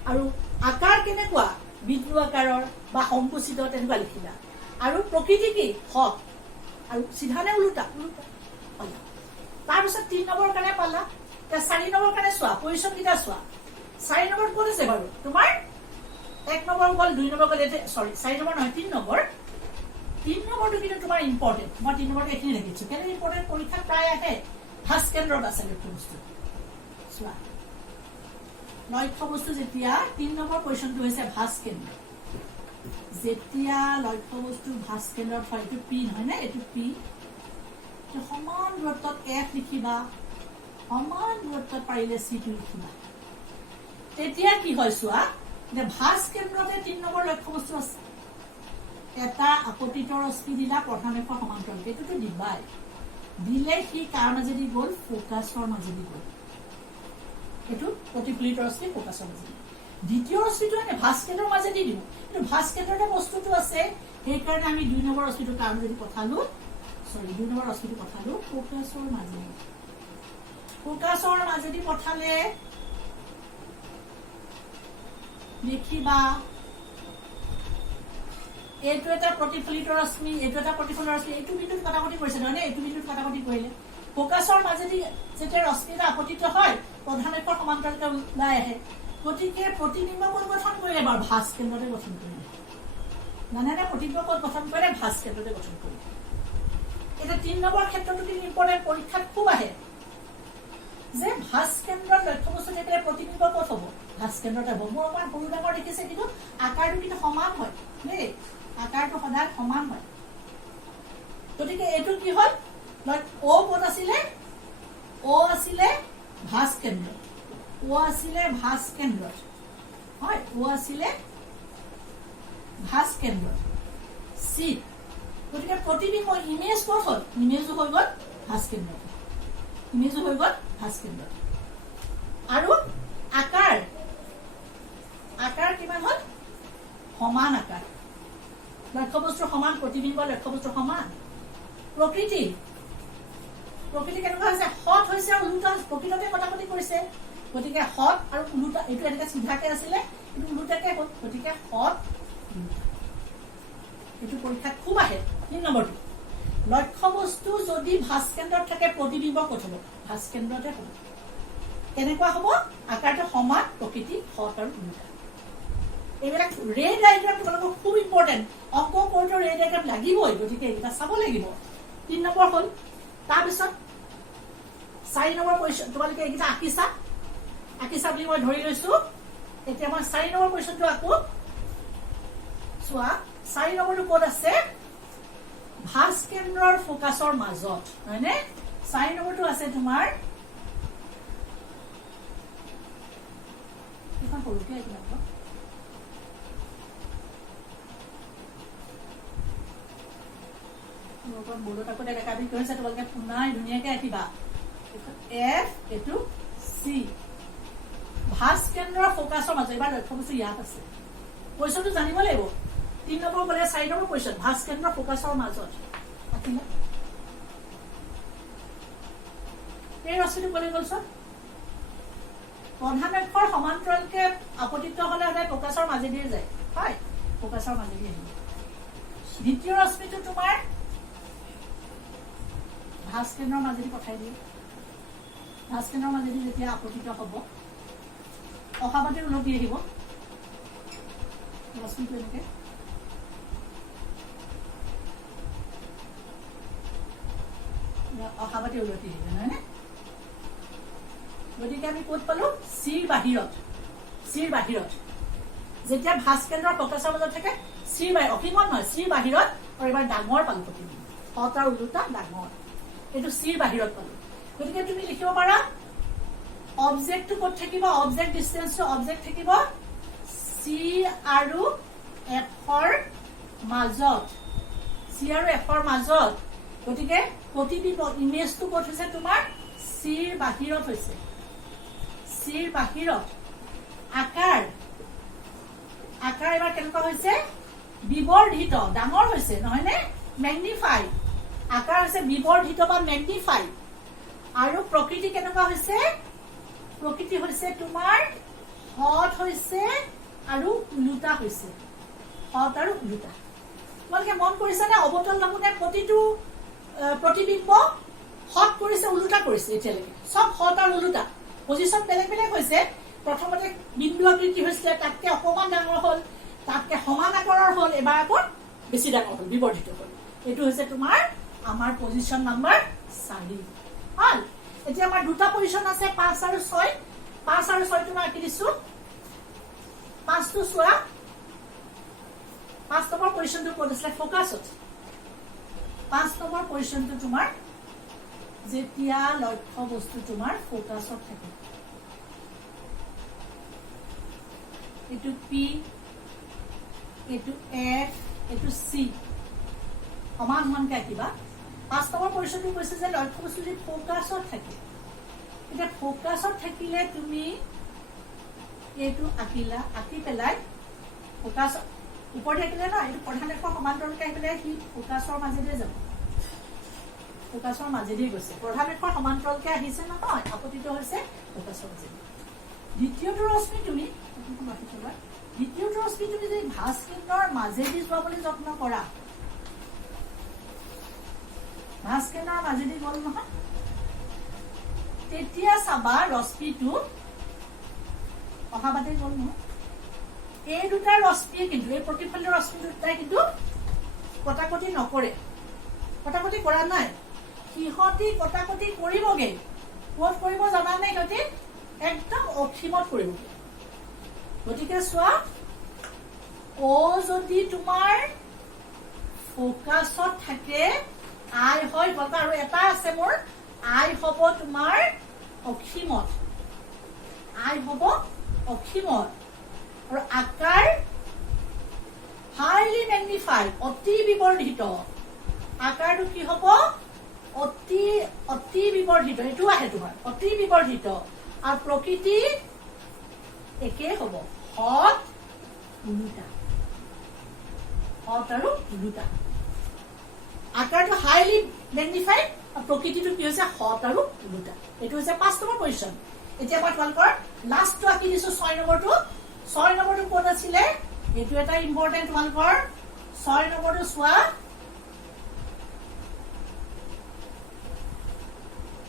আৰু আকাৰ কেনেকুৱা বিন্দু আকাৰৰ বা সংকুচিত তেনেকুৱা লিখিলা আৰু প্ৰকৃতি কি হক আৰু চিধা নে ওলোটা ওলোটা তাৰপিছত 3 নম্বৰ কাৰণে পালা 4 নম্বৰ কাৰণে চোৱা পজিশ্যন কেইটা চোৱা 4 নম্বৰ ক'ত আছে বাৰু তোমাৰ 1 নম্বৰ গ'ল 2 নম্বৰ গ'ল সৰি 4 নম্বৰ নহয় 3 নম্বৰ 3 নম্বৰটো কিন্তু তোমাৰ ইম্পৰ্টেণ্ট মই 3 নম্বৰটো এখিনি লিখিছো কেনে ইম্পৰ্টেণ্ট পৰীক্ষা প্ৰায় আহে ভাস কেন্দ্ৰত আছে লক্ষ্য বস্তু চোৱা লক্ষ্য বস্তু যেতিয়া 3 নম্বৰ কুৱেশ্যনটো হৈছে ভাস কেন্দ্ৰ যেতিয়া লক্ষ্য বস্তু ভাস কেন্দ্ৰত হয় এইটো পি নহয় নে এইটো পি সমান দূৰত্বত এফ লিখিবা সমান দূৰত্বত পাৰিলে চিটো লিখিবা তেতিয়া কি হয় চোৱা যে ভাস কেন্দ্ৰতে 3 নম্বৰ লক্ষ্য বস্তু আছে এটা আপতিত ৰশ্মি দিলা প্ৰধান ৰেখাৰ সমান্তৰালকে এইটোতো দিবাই দিলে সি কাৰ মাজেদি গ'ল ফোকাছৰ মাজেদি গ'ল এইটো প্ৰতিফলিত ৰশ্মি ফোকাছৰ মাজেদি দ্বিতীয় ৰশ্মিটো এনে ভাস কেন্দ্ৰৰ মাজেদি দিওঁ কিন্তু ভাস কেন্দ্ৰতে বস্তুটো আছে সেইকাৰণে আমি 2 নম্বৰ ৰশ্মিটো কাৰ মাজেদি পঠালো সৰি 2 নম্বৰ ৰশ্মিটো পঠালো ফোকাছৰ মাজেদি পঠালে দেখিবা এইটো এটা প্ৰতিফলিত ৰশ্মি এইটো এটা প্ৰতিফলিত ৰশ্মি এইটো বিন্দুত কটাকটি কৰিছে নহয় এইটো বিন্দুত কটাকটি কৰিলে ফোকাছৰ মাজেদি যেতিয়া ৰশ্মি এটা আপতিত হয় প্ৰধান ৰেখাৰ সমান্তৰালকে ওলাই আহে গতিকে প্ৰতিবিম্ব কোণ গঠন কৰিলে বাৰু ভাস কেন্দ্ৰতে গঠন কৰিলে জানেনে প্ৰতিবিম্ব কোণ গঠন কৰিলে ভাস কেন্দ্ৰতে গঠন কৰিলে এটা 3 নম্বৰ ক্ষেত্ৰটো কিন্তু ইম্পৰ্টেণ্ট পৰীক্ষাত খুব আহে যে ভাস কেন্দ্ৰত লক্ষ্য বস্তু থাকিলে প্ৰতিবিম্ব ক'ত হ'ব ভাস কেন্দ্ৰতে হ'ব মোৰ অকণমান সৰু ডাঙৰ দেখিছে কিন্তু আকাৰটো কিন্তু সমান হয় দেই আকাৰটো সদায় সমান হয় গতিকে এইটো কি হ'ল ও ক'ত আছিলে ও আছিলে ভাস কেন্দ্ৰ ও আছিলে ভাস কেন্দ্ৰত হয় ও আছিলে ভাস কেন্দ্ৰত চি গতিকে প্ৰতিবিম্ব ইমেজ ক'ত হ'ল ইমেজো হৈ গ'ল ভাস কেন্দ্ৰত ইমেজো হৈ গ'ল ভাস কেন্দ্ৰত আৰু আকাৰ আকাৰ কিমান হ'ল সমান আকাৰ লক্ষ্য বস্তুৰ সমান প্ৰতিবিম্ব লক্ষ্য বস্তুৰ সমান প্ৰকৃতি কেনেকুৱা হৈছে হট হৈছে আৰু ওলোটা প্ৰকৃততে কটাকটি কৰিছে গতিকে হট আৰু ওলোটা এইটো এনেকে চিধাকে আছিলে কিন্তু ওলোটাকে হ'ল গতিকে হট এইটো পৰীক্ষাত খুব আহে 3 নম্বৰটো লক্ষ্য বস্তু যদি ভাস কেন্দ্ৰত থাকে প্ৰতিবিম্ব ক'ত হ'ব ভাস কেন্দ্ৰতে হ'ব কেনেকুৱা হ'ব আকাৰটো সমান প্ৰকৃতি হট আৰু ওলোটা এইবিলাক ৰে ডায়াগ্ৰাম তোমালোকক খুব ইম্পৰ্টেণ্ট অংক কৰোঁতে ৰে ডায়াগ্ৰাম লাগিবই গতিকে এইকেইটা চাব লাগিব 3 নম্বৰ হ'ল তাৰপিছত 4 নম্বৰ কুৱেশ্যন তোমালোকে এইকেইটা আঁকিছা বুলি মই ধৰি লৈছো এতিয়া মই 4 নম্বৰ কুৱেশ্যনটো আকৌ চোৱা 4 নম্বৰটো ক'ত আছে ভাস কেন্দ্ৰৰ ফোকাছৰ মাজত হয়নে 4 নম্বৰটো আছে তোমাৰ এখন সৰুকে আঁকিলা বৰ্ডত আকৌ দেখা দি কৈছে তোমালোকে পুনাই ধুনীয়াকে আঁকিবা এফ এইটো চি ভাস কেন্দ্ৰৰ ফোকাছৰ মাজত এবাৰ লক্ষ্য বস্তু ইয়াত আছে কুৱেশ্যনটো জানিব লাগিব 3 নম্বৰ গ'লে 4 নম্বৰ কুৱেশ্যন ভাস কেন্দ্ৰৰ ফোকাছৰ মাজত আঁকিলা এই ৰশ্মিটো ক'লে গ'ল চোন প্ৰধান ৰেখাৰ সমান্তৰালকে আপতিত হ'লে সদায় ফোকাছৰ মাজেদিয়ে যায় হয় ফোকাছৰ মাজেদিয়ে আহিব দ্বিতীয় ৰশ্মিটো তোমাৰ ভাস কেন্দ্ৰৰ মাজেদি পঠাই দিয়ে ভাস কেন্দ্ৰৰ মাজেদি যেতিয়া আপতিত হ'ব অহাবাতে উলটি আহিব ৰশ্মিটো এনেকে অহাবাতে উলটি আহিব নহয়নে গতিকে আমি ক'ত পালো চিৰ বাহিৰত যেতিয়া ভাস কেন্দ্ৰৰ ফোকাছৰ মাজত থাকে চিৰ বাহিৰত অসীমত নহয় চিৰ বাহিৰত আৰু এবাৰ ডাঙৰ পালো প্ৰতিবিম্ব হট আৰু ওলোটা ডাঙৰ এইটো চিৰ বাহিৰত পালো গতিকে তুমি লিখিব পাৰা অবজেক্টটো ক'ত থাকিব অবজেক্ট ডিষ্টেন্সটো অবজেক্ট থাকিব চি আৰু এফৰ মাজত চি আৰু এফৰ মাজত গতিকে প্ৰতিবিম্ব ইমেজটো ক'ত হৈছে তোমাৰ চিৰ বাহিৰত হৈছে চিৰ বাহিৰত আকাৰ আকাৰ এবাৰ কেনেকুৱা হৈছে বিবৰ্ধিত ডাঙৰ হৈছে নহয় নে ম্যাগনিফাই আকাৰ হৈছে বিবৰ্ধিত বা ম্যাগনিফাই আৰু প্ৰকৃতি কেনেকুৱা হৈছে প্ৰকৃতি হৈছে তোমাৰ হট হৈছে আৰু উলুটা হৈছে হট আৰু উলুটা তোমালোকে মন কৰিছে নে অবতল নামুনে প্ৰতিটো প্ৰতিবিম্ব হট কৰিছে উলুটা কৰিছে এতিয়ালৈকে সব হট আৰু উলুটা পজিশন বেলেগ বেলেগ হৈছে প্ৰথমতে বিন্দু আকৃতি হৈছিলে তাতকে অকমান ডাঙৰ হ'ল তাতকে সমান আকাৰৰ হ'ল এবাৰ আকৌ বেছি ডাঙৰ হ'ল বিবৰ্ধিত হ'ল এটো হৈছে তোমাৰ আমাৰ পজিশন নাম্বাৰ 4 হল এতিয়া আমাৰ দুটা পজিশন আছে 5 আৰু 6 5 আৰু 6 তোমাৰ আঁকি দিছো 5 টো চোৱা 5 নম্বৰ পজিশনটো কোন আছে ফোকাসত 5 নম্বৰ পজিশনটো তোমাৰ যেতিয়া লক্ষ্য বস্তু তোমাৰ ফোকাসত থাকে এটু পি এটু এফ এটু সি সমান সমানকে আঁকিবা 5 নম্বৰ পজিশনটো কৈছে যে লক্ষ্য বস্তু যদি ফোকাসত থাকে এটা ফোকাসত থাকিলে তুমি এটু আঁকিলা আঁকি পেলাই ফোকাস উপরে আঁকিলে না এটু প্ৰধান ৰেখাৰ সমান্তৰালকে আঁকি পেলাই কি ফোকাসৰ মাজেদি যাব ফোকাসৰ মাজেদি গৈছে প্ৰধান ৰেখাৰ সমান্তৰালকে আহিছে নহয় আপতিত হৈছে ফোকাসৰ মাজেদি দ্বিতীয়টো ৰশ্মি তুমি দ্বিতীয়টো ৰশ্মি তুমি যদি ভাঁজ কেন্দ্ৰৰ মাজেদি যোৱাবলৈ যত্ন কৰা ভাঁজ কেন্দ্ৰৰ মাজেদি গ'ল নহয় তেতিয়া চাবা ৰশ্মিটো অহাবাদে গ'ল নহয় এই দুটা ৰশ্মিয়ে কিন্তু এই প্ৰতিফলিত ৰশ্মি দুটাই কিন্তু কটাকটি নকৰে কটাকটি কৰা নাই সিহঁতি কটাকটি কৰিবগে ক'ত কৰিব জানা নাই সিহঁতি একদম অসীমত কৰিবগে গতিকে চোৱা ও যদি তোমাৰ ফোকাসত থাকে আই হয় কথা আৰু এটা আছে মোৰ আই হ'ব তোমাৰ অসীমত আই হ'ব অসীমত আৰু আকাৰ হাইলি ম্যাগনিফাইড অতি বিবৰ্ধিত আকাৰটো কি হ'ব অতি অতি বিবৰ্ধিত এটো আহে তোমাৰ অতি বিবৰ্ধিত আৰু প্ৰকৃতি একে হ'ব হট উলুটা হট আৰু উলুটা আকাৰটো হাইলি ম্যাগনিফাইড আৰু প্ৰকৃতিটো কি হৈছে হট আৰু উলুটা এটো হৈছে 5 নম্বৰ পজিশন এতিয়া মই তোমালোকৰ লাষ্টটো আঁকি দিছো 6 নম্বৰটো 6 নম্বৰটো কোন আছিলে এটো এটা ইম্পৰ্টেন্ট তোমালোকৰ 6 নম্বৰটো চোৱা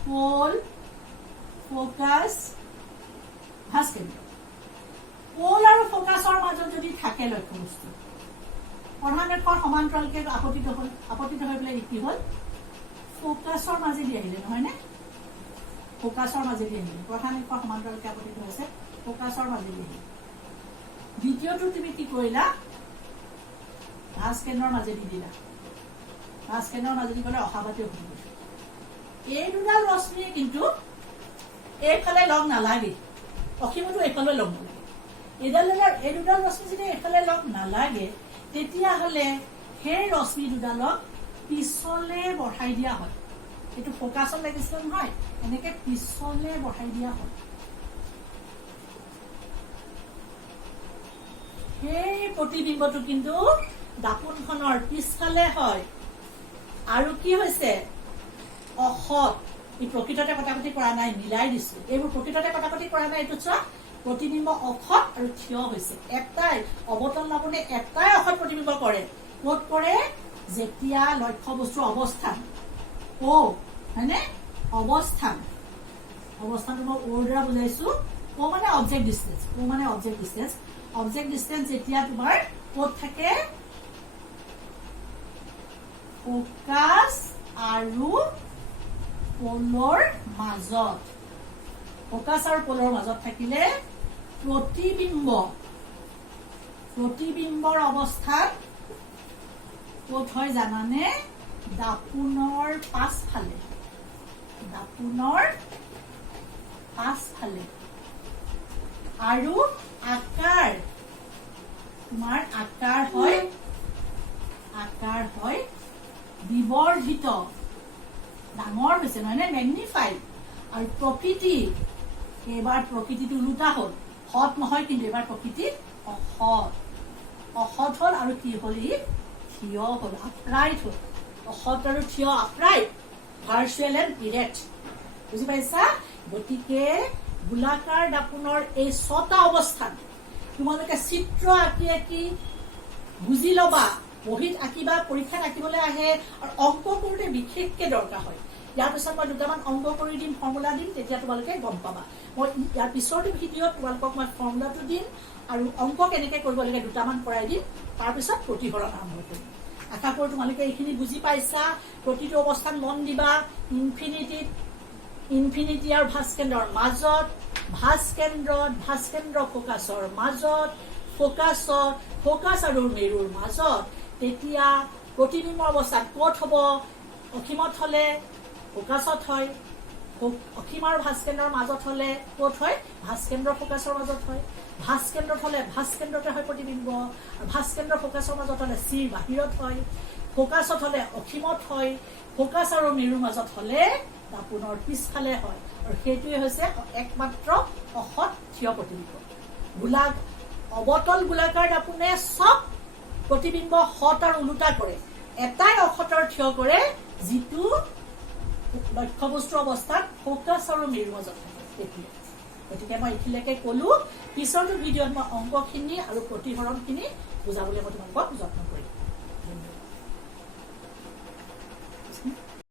পোল ফোকাস ভাঁজ কেন্দ্ৰ পোল আৰু ফোকাসৰ মাজত যদি থাকে লক্ষ্য বস্তু প্ৰধান ৰেখাৰ সমান্তৰালকে আপতিত হৈ পেলাই কি হ'ল ফোকাসৰ মাজেদি আহিলে নহয় নে ফোকাসৰ মাজেদি আহিলে প্ৰধান ৰেখাৰ সমান্তৰালকে আপতিত হৈছে ফোকাসৰ মাজেদি আহিলে দ্বিতীয়টো তুমি কি কৰিলা ভাঁজ কেন্দ্ৰৰ মাজেদি দিলা ভাঁজ কেন্দ্ৰৰ মাজেদি গ'লে অহাবাতে হৈ গ'ল এই দুডাল ৰশ্মিয়ে কিন্তু এইফালে লগ নালাগে অসীমতো এইফালে লগ নালাগে এই দুডাল ৰশ্মি যদি এইফালে লগ নালাগে তেতিয়াহ'লে সেই ৰশ্মি দুডালক পিছলে বঢ়াই দিয়া হয় এইটো ফোকাসত লাগিছিল নহয় এনেকে পিছলে বঢ়াই দিয়া হয় সেই প্ৰতিবিম্বটো কিন্তু দাপোনখনৰ পিছফালে হয় আৰু কি হৈছে অহত এই প্ৰকৃততে কটাকটি কৰা নাই মিলাই দিছো এইবোৰ প্ৰকৃততে কটাকটি কৰা নাই এইটো চোৱা প্ৰতিবিম্ব অখত আৰু থিয় হৈছে এটাই অবতল নামনে এটাই অখত প্ৰতিবিম্ব কৰে ক'ত কৰে যেতিয়া লক্ষ্য বস্তুৰ অৱস্থান ও হয়নে অৱস্থানটো মই ওৰ দ্বাৰা বুজাইছো ও মানে অবজেক্ট ডিষ্টেন্স যেতিয়া তোমাৰ ক'ত থাকে ফোকাস আৰু পোলৰ মাজত ফোকাস আৰু পোলৰ মাজত থাকিলে প্ৰতিবিম্বৰ অৱস্থান ক'ত হয় জানানে দাপোনৰ পাছফালে আৰু আকাৰ তোমাৰ আকাৰ হয় বিবৰ্ধিত ডাঙৰ হৈছে নহয় নে ম্যাগনিফাইড আৰু প্ৰকৃতি এবাৰ প্ৰকৃতিটো উলুটা হ'ল সৎ নহয়, কিন্তু এবাৰ প্ৰকৃতিত অসৎ। অসৎ হ'ল আৰু কি হ'ল, ই থিয় হ'ল, আপৰাইট হ'ল। অসৎ আৰু থিয়, আপৰাইট, ভাৰ্চুৱেল এণ্ড ইৰেক্ট। বুজি পাইছা? গতিকে গোলাকাৰ দাপোনৰ এই 6টা অৱস্থান তোমালোকে চিত্ৰ আঁকি আঁকি বুজি ল'বা। বহীত আঁকিবা, পৰীক্ষাত আঁকিবলৈ আহে, আৰু অংক কৰোঁতে বিশেষকে দৰকাৰ হয়। ইয়াৰ পিছত মই দুটামান অংক কৰি দিম, ফৰ্মুলা দিম, তেতিয়া তোমালোকে গম পাবা। মই ইয়াৰ পিছৰটো ভিডিঅ'ত তোমালোকক মই ফৰ্মুলাটো দিম আৰু অংক কেনেকে কৰিব লাগে দুটামান কৰাই দিম। তাৰপিছত প্ৰতিহৰণ আৰম্ভ কৰিম। আশা কৰোঁ তোমালোকে এইখিনি বুজি পাইছা। প্ৰতিটো অৱস্থান মন দিবা। ইনফিনিটি আৰু ভাস্কেন্দ্ৰৰ মাজত, ভাস্কেন্দ্ৰ ফকাছৰ মাজত, ফকাছ আৰু মেৰুৰ মাজত। তেতিয়া প্ৰতিবিম্বৰ অৱস্থাত ক'ত হ'ব? অসীমত হলে ফকাছত হয়, অসীম আৰু ভাস্কেন্দ্ৰৰ মাজত হলে ক'ত হয়? ভাস্কেন্দ্ৰ ফকাছৰ মাজত হয়। ভাস্কেন্দ্ৰত হলে ভাস্কেন্দ্ৰতে হয় প্ৰতিবিম্ব, আৰু ভাস্কেন্দ্ৰ ফকাছৰ মাজত হলে চিৰ বাহিৰত হয়। ফকাছত হলে অসীমত হয়, ফকাছ আৰু মেৰুৰ মাজত হলে দাপোনৰ পিছফালে হয়। আৰু সেইটোৱে হৈছে একমাত্ৰ অসৎ থিয় প্ৰতিবিম্ব। অৱতল গোলাকাৰ দাপোনে চব প্ৰতিবিম্ব সৎ আৰু ওলোটা কৰে। এটাই অসৎৰ থিয় কৰে, যিটো লক্ষ্যবস্তু অৱস্থাত ফকাছ আৰু মেৰুৰ মাজত থাকে। গতিকে মই এইখিনিলৈকে কলো। পিছৰটো ভিডিঅ'ত মই অংকখিনি আৰু প্ৰতিহৰণখিনি বুজাবলৈ মই তোমালোকক যত্ন কৰিম।